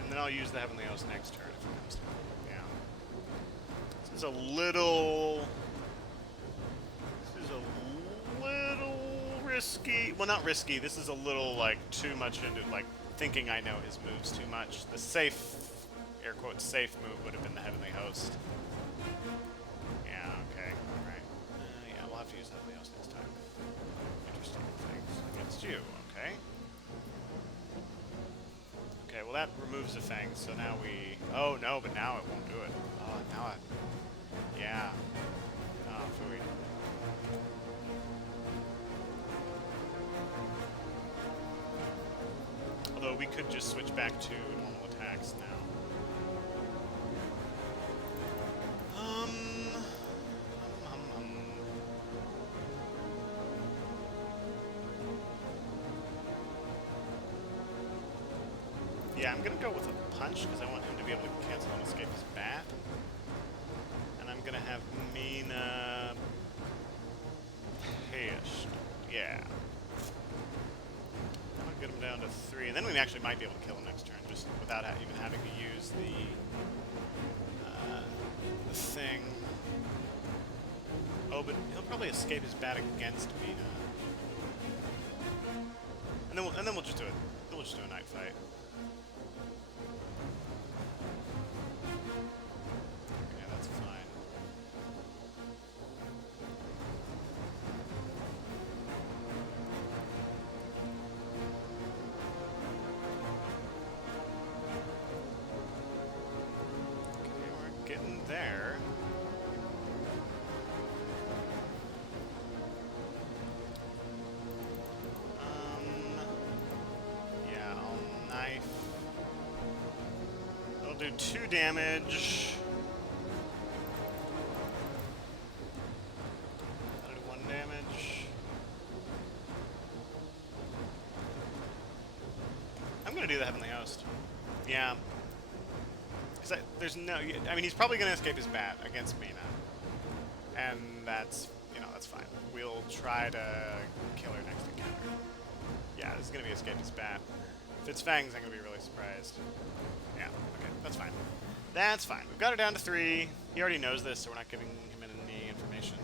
And then I'll use the Heavenly Host next turn if it comes to it. Yeah. This is a little risky. Well, not risky. This is a little, like, too much into, like, thinking I know his moves too much. The safe, air quotes, safe move would have been the Heavenly Host. Yeah, okay. Alright. Yeah, we'll have to use the Heavenly Host next time. Interesting things against you, okay. Okay, well that removes the fangs, so now we... Oh, no, but now it won't do it. Oh, now it... Yeah. Oh, phooey. Although we could just switch back to normal attacks now. Yeah, I'm gonna go with a punch because I want him to be able to cancel and escape his bat. And I'm gonna have Mina pissed. Yeah. That'll get him down to 3, and then we actually might be able to kill him next turn just without even having to use the thing. Oh, but he'll probably escape his bat against Mina. And then we'll just do it. Then we'll just do a night fight. Okay, that's fine. Okay, we're getting there. Yeah, I'll knife. It'll do 2 damage. That'll do 1 damage. I'm gonna do the Heavenly Host. Yeah. Because there's no... I mean, he's probably gonna escape his bat against Mina. And that's... You know, that's fine. We'll try to kill her next encounter. Yeah, this is gonna be escape his bat. If it's fangs, I'm gonna be really surprised. Yeah, okay, that's fine. That's fine. We've got her down to 3. He already knows this, so we're not giving him any information.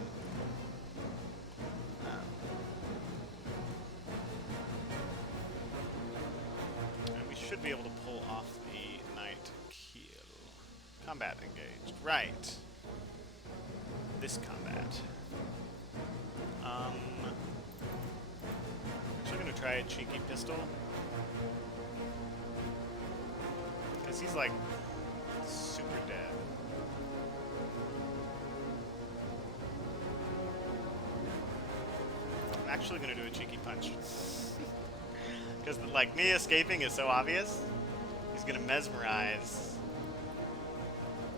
And we should be able to pull off the night kill. Combat engaged. Right. This combat. Actually gonna try a cheeky pistol. Because he's like super dead. I'm actually gonna do a cheeky punch. Because like me escaping is so obvious. He's gonna mesmerize.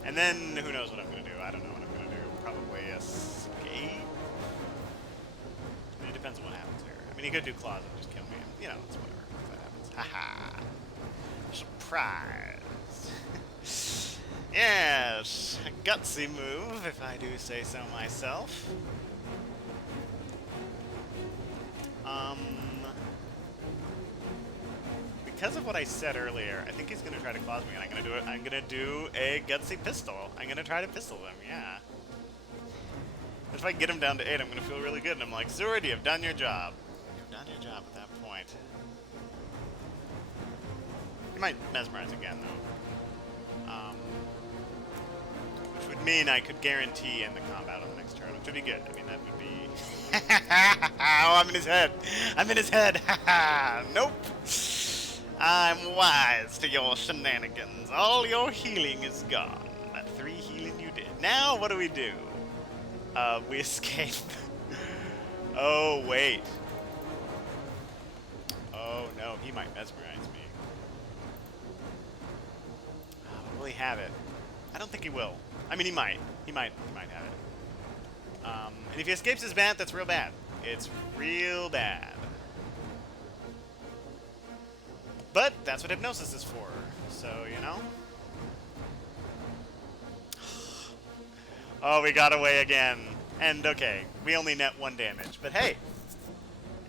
And then, who knows what I'm going to do. I don't know what I'm going to do. Probably escape? I mean, it depends on what happens here. I mean, he could do claws and just kill me. And, you know, it's whatever if that happens. Haha. Surprise. Yes, a gutsy move, if I do say so myself. Because of what I said earlier, I think he's gonna try to claws me, and I'm gonna do it. I'm gonna do a gutsy pistol. I'm gonna try to pistol him. Yeah. If I get him down to 8, I'm gonna feel really good. And I'm like, Sword, you've done your job. You've done your job at that point. He might mesmerize again, though. Which would mean I could guarantee end the combat on the next turn, which would be good. I mean, that would be... Oh, I'm in his head. I'm in his head. Nope. I'm wise to your shenanigans. All your healing is gone. That 3 healing you did. Now, what do? We escape. Oh, wait. Oh, no. He might mesmerize me. Will he have it? I don't think he will. I mean, he might. He might have it. And if he escapes his bat, that's real bad. It's real bad. But that's what hypnosis is for. So, you know. Oh, we got away again. And, okay, we only net 1 damage. But hey,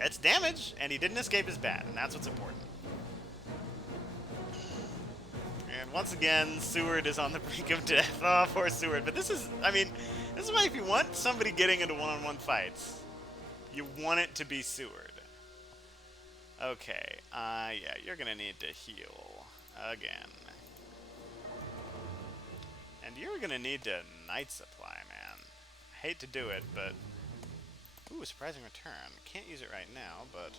it's damage, and he didn't escape his bat, and that's what's important. And once again, Seward is on the brink of death. Oh, poor Seward. But this is, I mean, this is why if you want somebody getting into one-on-one fights, you want it to be Seward. Okay, yeah, you're gonna need to heal again. And you're gonna need to Night Supply, man. I hate to do it, but... Ooh, surprising return. Can't use it right now, but...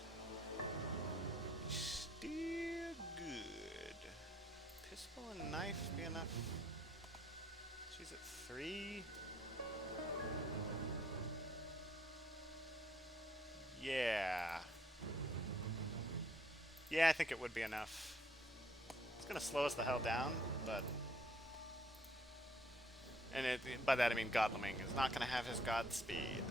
Still good. Pistol and knife be enough? She's at 3. Yeah. Yeah, I think it would be enough. It's gonna slow us the hell down, but... And by that I mean Godleming is not gonna have his god speed.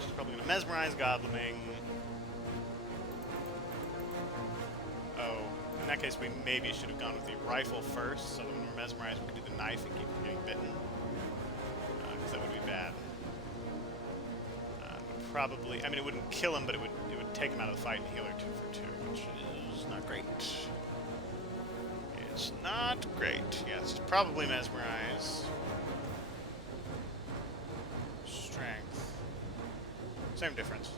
She's probably gonna mesmerize Godleming. Oh, in that case we maybe should have gone with the rifle first, so that when we're mesmerized we can do the knife and keep from getting bitten. Because that would be bad. Probably, I mean, it wouldn't kill him, but it would take him out of the fight and heal her 2 for 2, which is not great. It's not great. Yes, probably mesmerize. Strength. Same difference.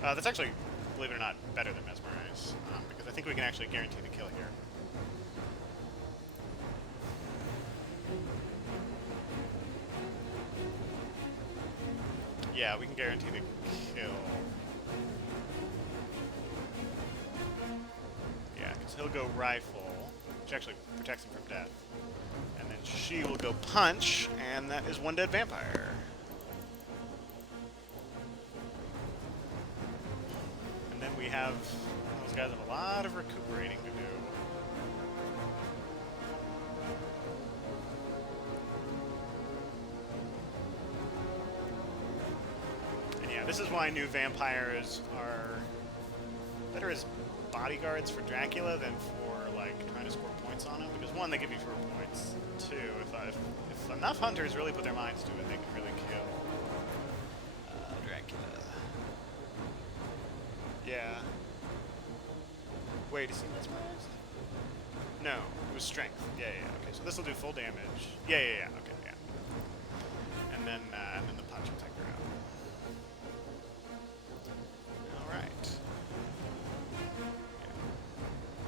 That's actually, believe it or not, better than mesmerize, because I think we can actually guarantee the kill here. Yeah, we can guarantee the kill. Yeah, because he'll go rifle, which actually protects him from death. And then she will go punch, and that is 1 dead vampire. And then we have, those guys have a lot of recuperating to do. This is why new vampires are better as bodyguards for Dracula than for, like, trying to score points on him. Because, 1, they give you fewer points. 2, if enough hunters really put their minds to it, they can really kill Dracula. Yeah. Wait, is he mesmerized? No, it was strength. Yeah. Okay, so this will do full damage. Yeah. Okay, yeah. And then the punch will take her out. Alright. Yeah.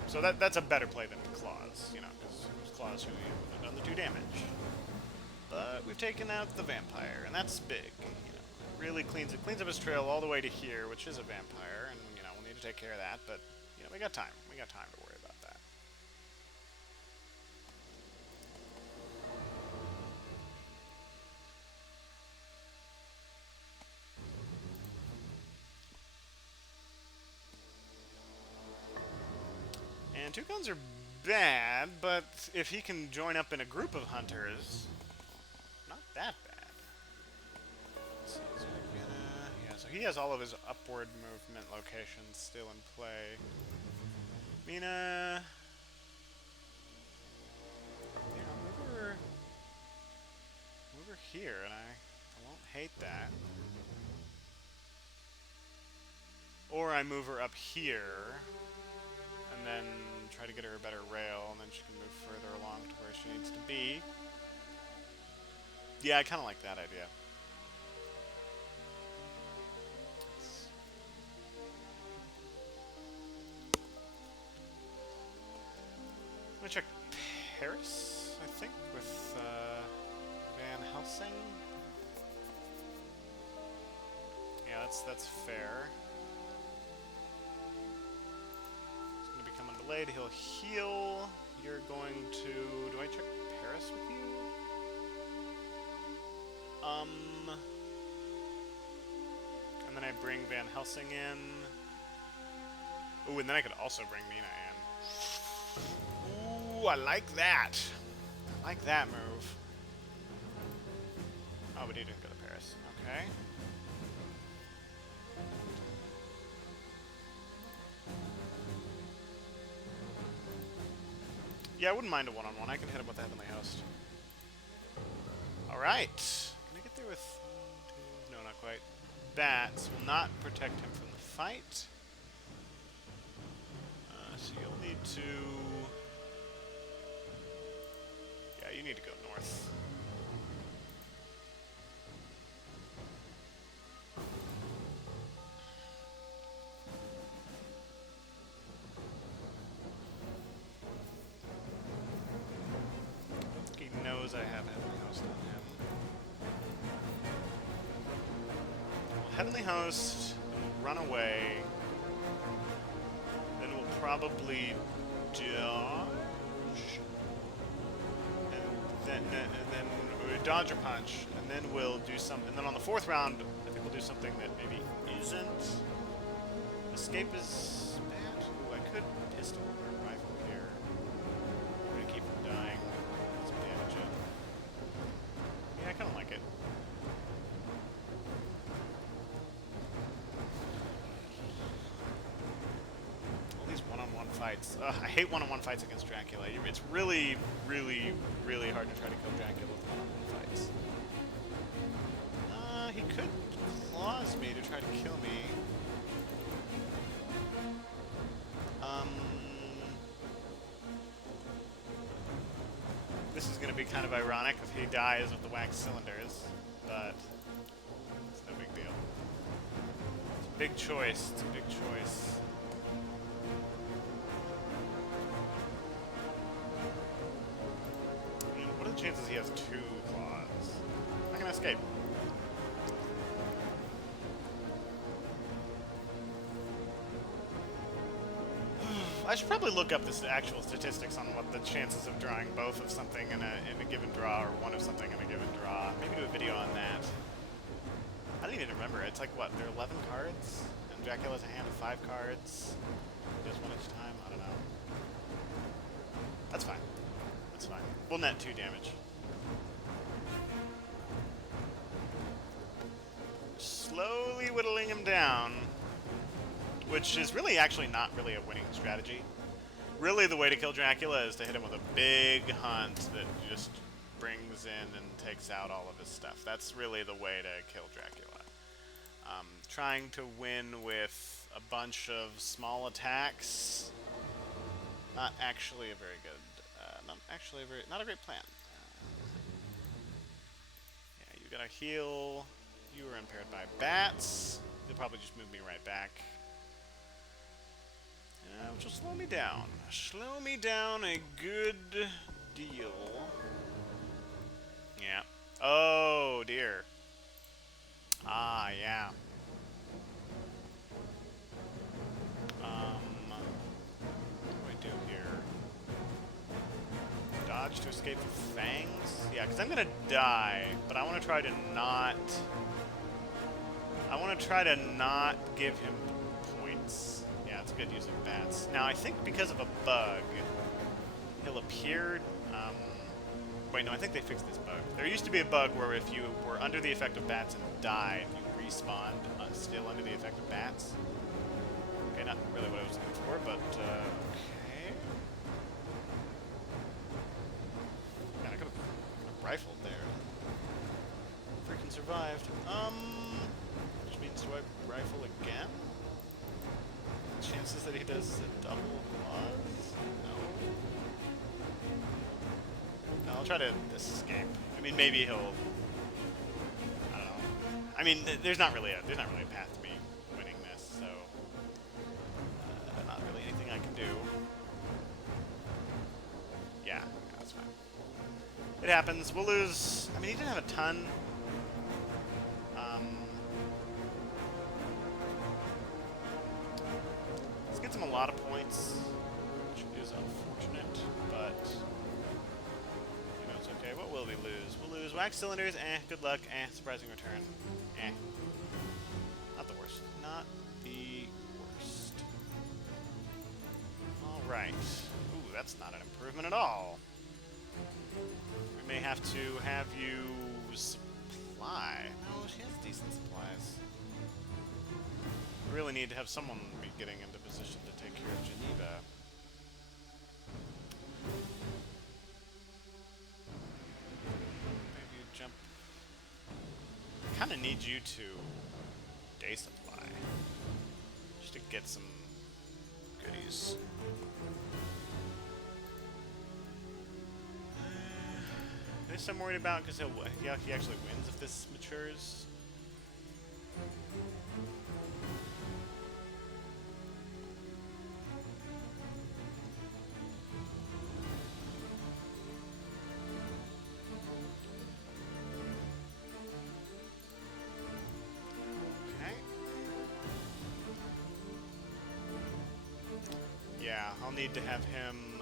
So that's a better play than the claws, you know, because it was claws who would have done the 2 damage. But we've taken out the vampire, and that's big, you know. Really cleans up his trail all the way to here, which is a vampire, and, you know, we'll need to take care of that, but, you know, we got time. We got time to worry about that. 2 guns are bad, but if he can join up in a group of hunters, not that bad. Let's see, is he gonna... Yeah, so he has all of his upward movement locations still in play. Mina... Yeah, move her here, and I won't hate that. Or I move her up here, and then try to get her a better rail, and then she can move further along to where she needs to be. Yeah, I kind of like that idea. I'm gonna check Paris, I think, with Van Helsing. Yeah, that's fair. He's gonna become undelayed. He'll heal. You're going to... Do I check Paris with you? And then I bring Van Helsing in. Ooh, and then I could also bring Mina in. Ooh, I like that. I like that move. Oh, but he didn't go to Paris. Okay. Yeah, I wouldn't mind a one-on-one. I can hit him with the Heavenly Host. Alright. Can I get there with... No, not quite. Bats will not protect him from the fight. So you'll need to... Yeah, you need to go north. I don't think he knows I have Heavenly Host on him. Well, Heavenly Host will run away. Then we'll probably dodge. And then we'll dodge or punch. And then we'll do something. And then on the 4th round, I think we'll do something that maybe isn't. Escape is bad. Ooh, I could pistol or rifle here. I'm gonna keep from dying. Get some damage in. Yeah, I kind of like it. All these one-on-one fights. Ugh, I hate one-on-one fights against Dracula. It's really, really, really hard to try to kill Dracula with one-on-one fights. He could claws me to try to kill me. This is going to be kind of ironic if he dies with the wax cylinders, but it's no big deal. It's a big choice. It's a big choice. I mean, what are the chances he has 2 claws? I'm not going to escape. I should probably look up the actual statistics on what the chances of drawing both of something in a given draw, or one of something in a given draw. Maybe do a video on that. I don't even remember. It's like, what, there are 11 cards? And Dracula's a hand of 5 cards. He does 1 each time? I don't know. That's fine. That's fine. We'll net 2 damage. Slowly whittling him down. Which is really actually not really a winning strategy. Really the way to kill Dracula is to hit him with a big hunt that just brings in and takes out all of his stuff. That's really the way to kill Dracula. Trying to win with a bunch of small attacks, not actually a very good, not a great plan. Yeah, you gotta heal. You were impaired by bats. You'll probably just move me right back. Which will slow me down. Slow me down a good deal. Yeah. Oh, dear. Ah, yeah. What do I do here? Dodge to escape the fangs? Yeah, because I'm going to die, but I want to try to not... I want to try to not give him points. Yeah, it's a good use of bats. Now, I think because of a bug, he'll appear... wait, no, I think they fixed this bug. There used to be a bug where if you were under the effect of bats and died, you respawned still under the effect of bats. Okay, not really what I was looking for, but, okay. Man, I could've rifled there. Freaking survived. Which means do I rifle again? Chances that he does a double claws? No. No, I'll try to escape. I mean, maybe he'll... I don't know. I mean, there's not really a path to me winning this, so... not really anything I can do. Yeah, that's fine. It happens. We'll lose... I mean, he didn't have a ton. This gets him a lot of points, which is unfortunate, but... you know, it's okay. What will we lose? We'll lose wax cylinders, good luck, surprising return, Not the worst. Not the worst. Alright. Ooh, that's not an improvement at all. We may have to have you supply. No, she has decent supplies. We really need to have someone be getting into position to take care of Geneva. Maybe you jump. I kind of need you to day supply. Just to get some goodies. This I'm worried about because he actually wins if this matures. Okay. Yeah, I'll need to have him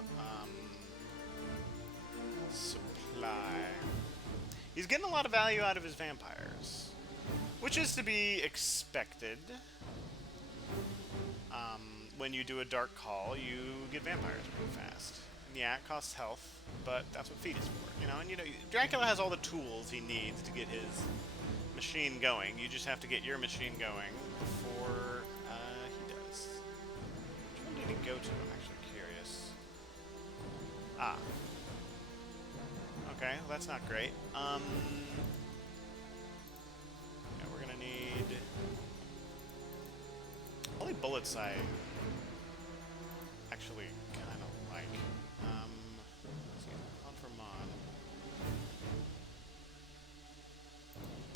supply. He's getting a lot of value out of his vampires, which is to be expected. When you do a dark call, you get vampires pretty fast. And yeah, it costs health, but that's what feed is for, you know. And you know, Dracula has all the tools he needs to get his machine going. You just have to get your machine going before he does. Which one did he go to? I'm actually curious. Ah. Okay, well, that's not great. Yeah, we're gonna need... only bullets I actually kind of like. Let's see, on for Mon.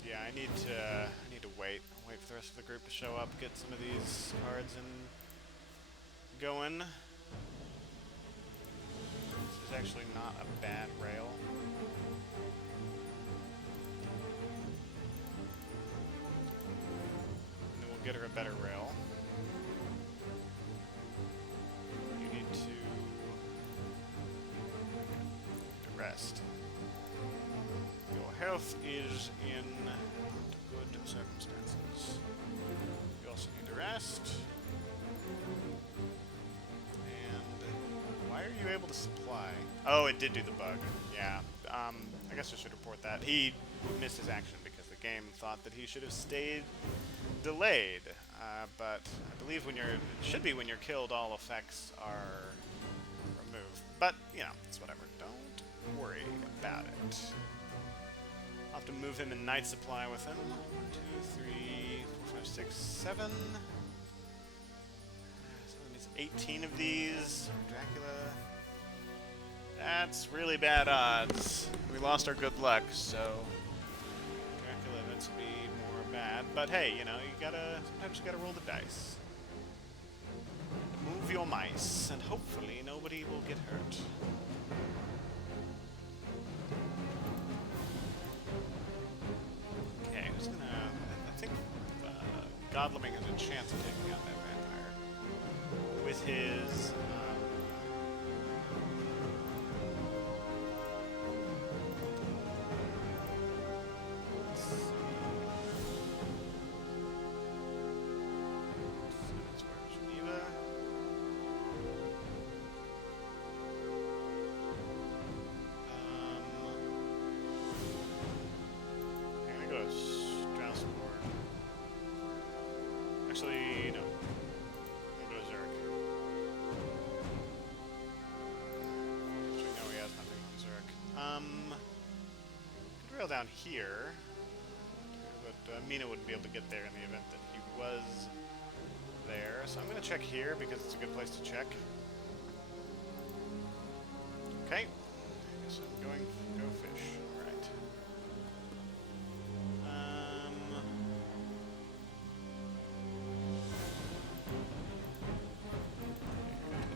Yeah, I need to wait for the rest of the group to show up, get some of these cards going. This is actually not a bad rail. And then we'll get her a better rail. You need to rest. Your health is in not good circumstances. You also need to rest. Why are you able to supply? Oh, it did do the bug. Yeah. I guess I should report that. He missed his action because the game thought that he should have stayed delayed. But I believe when it should be when you're killed, all effects are removed. But, you know, it's whatever. Don't worry about it. I'll have to move him in night supply with him. 1, 2, 3, 4, 5, 6, 7. 18 of these. Dracula. That's really bad odds. We lost our good luck, so Dracula that's be more bad. But hey, you know, sometimes you gotta roll the dice. Move your mice, and hopefully nobody will get hurt. Okay, who's gonna... I think Godliving has a chance of taking out that vampire with his let's see. So that's where Geneva. actually, no. We'll go Zerg. Actually, no, he has nothing on Zerg. Could rail down here. But Mina wouldn't be able to get there in the event that he was there. So I'm going to check here because it's a good place to check. Okay. So I'm going go fish. Alright.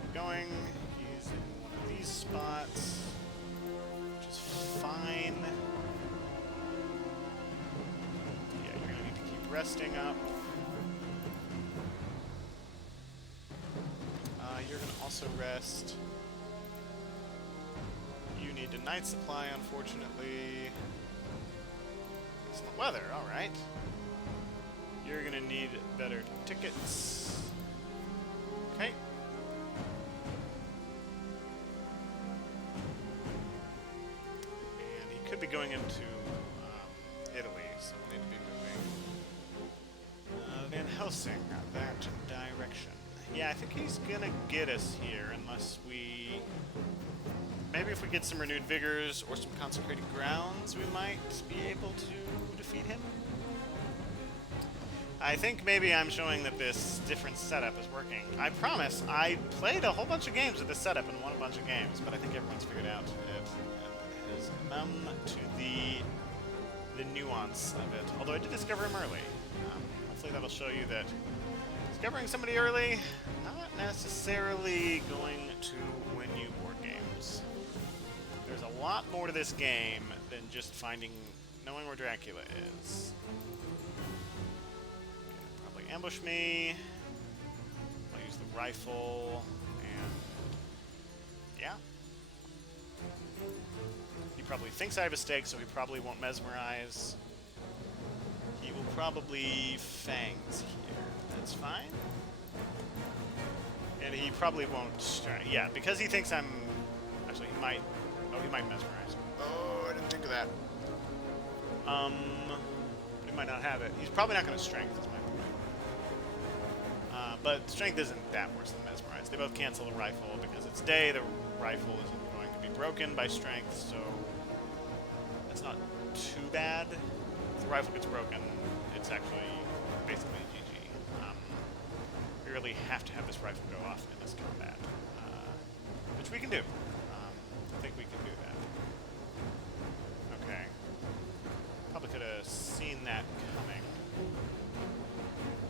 Keep going. He's in one of these spots. Which is fine. Yeah, you're gonna need to keep resting up. You're gonna also rest. You need a night supply, unfortunately. Excellent weather, alright. You're gonna need better tickets. Okay. And he could be going into Italy, so we'll need to be moving Van Helsing that direction. Yeah, I think he's gonna get us here unless we... Maybe if we get some renewed vigors or some consecrated grounds, we might be able to defeat him. I think maybe I'm showing that this different setup is working. I promise, I played a whole bunch of games with this setup and won a bunch of games, but I think everyone's figured out it is numb to the nuance of it. Although I did discover him early. Hopefully that'll show you that discovering somebody early, not necessarily going to win you board games. There's a lot more to this game than just knowing where Dracula is. Okay, probably ambush me. I'll use the rifle, and yeah. He probably thinks I have a stake, so he probably won't mesmerize. He will probably fangs here. That's fine. And he probably won't. Yeah, because he thinks I'm. Actually, he might. Oh, he might mesmerize. Oh, I didn't think of that. He might not have it. He's probably not going to strength, is my point. But strength isn't that worse than mesmerize. They both cancel the rifle because it's day. The rifle isn't going to be broken by strength, so that's not too bad. If the rifle gets broken, it's actually basically GG. We really have to have this rifle go off in this combat, which we can do. I think we can do that. Okay. Probably could have seen that coming.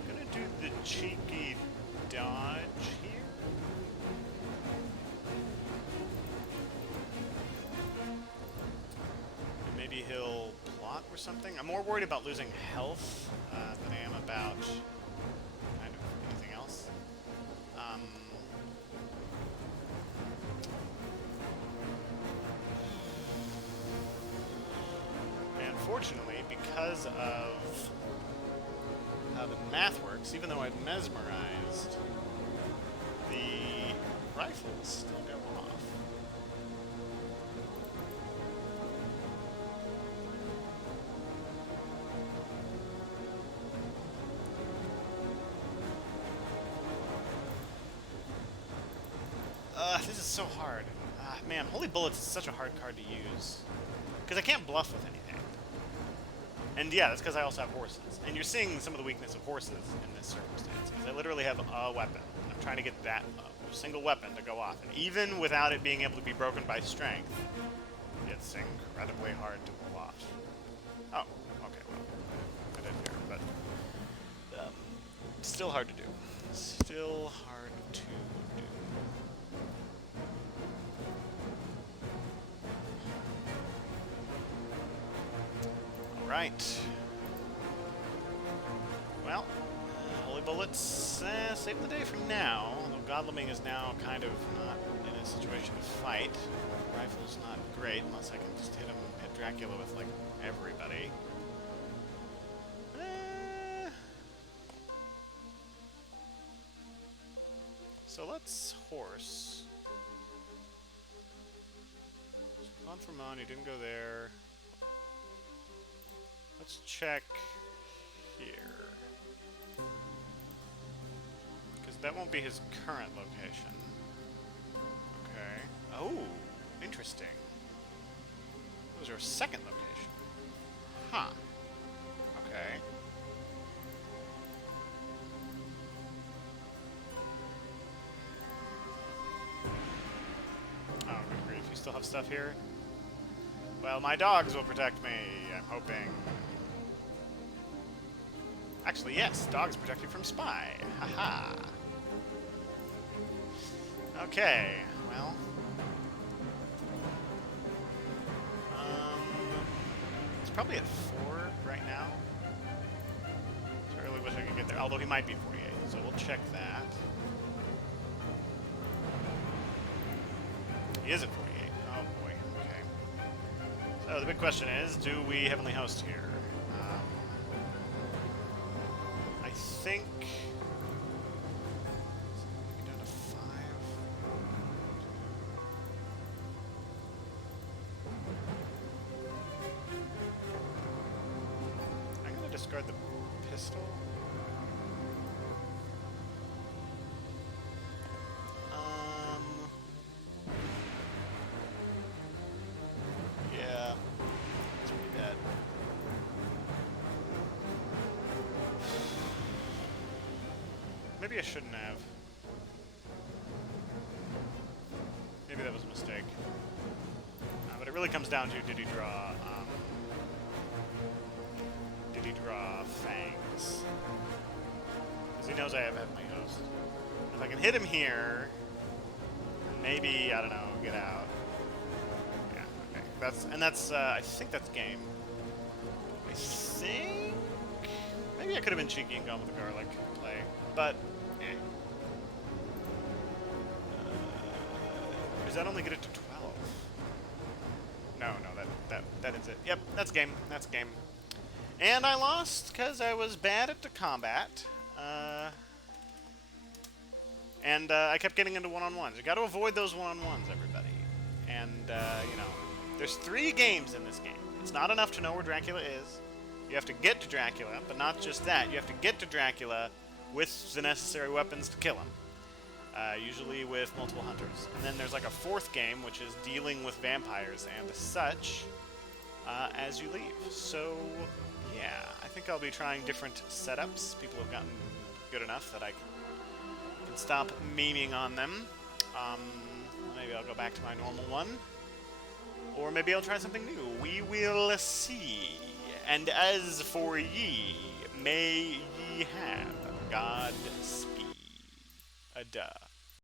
I'm gonna do the cheeky dodge here. And maybe he'll plot or something. I'm more worried about losing health than I am about kind of anything else. Unfortunately, because of how the math works, even though I've mesmerized, the rifles still go off. This is so hard. Man, Holy Bullets is such a hard card to use. Because I can't bluff with anything. And yeah, that's because I also have horses. And you're seeing some of the weakness of horses in this circumstance. Because I literally have a weapon. And I'm trying to get that a single weapon to go off. And even without it being able to be broken by strength, it's incredibly hard to pull off. Oh, okay, well, I did here, but still hard to do. Still hard to do. Right. Well, Holy Bullets saving the day for now. Although Godleming is now kind of not in a situation to fight. Rifle's not great unless I can just hit Dracula with like everybody. So let's horse. On from on, he didn't go there. Let's check here. that won't be his current location. Okay. Oh, interesting. That was your second location. Huh. Okay. Oh, good grief. You still have stuff here? Well, my dogs will protect me, I'm hoping. Actually, yes, dogs protect you from spy. Haha. Okay, well. It's probably at 4 right now. So I really wish I could get there. Although he might be 48, so we'll check that. He is at 48. Oh boy, okay. So the big question is, do we Heavenly Host here? I think... down to 5. I'm gonna discard the pistol. Yeah, it's pretty bad. Maybe I shouldn't have. Maybe that was a mistake. But it really comes down to, did he draw fangs? Because he knows I have Heavenly Host. If I can hit him here, maybe, I don't know, get out. Yeah, okay. That's, I think that's game. I think... Maybe I could have been cheeky and gone with the garlic play, but, eh. Does that only get it to 12? No, that is it. Yep, that's game. That's game. And I lost because I was bad at the combat. And I kept getting into one-on-ones. You got to avoid those one-on-ones, everybody. And, you know, there's 3 games in this game. It's not enough to know where Dracula is. You have to get to Dracula, but not just that. You have to get to Dracula with the necessary weapons to kill him. Usually with multiple hunters. And then there's like a 4th game, which is dealing with vampires and such as you leave. So, yeah, I think I'll be trying different setups. People have gotten good enough that I can stop memeing on them. Maybe I'll go back to my normal one. Or maybe I'll try something new. We will see. And as for ye, may ye have Godspeed. A duh.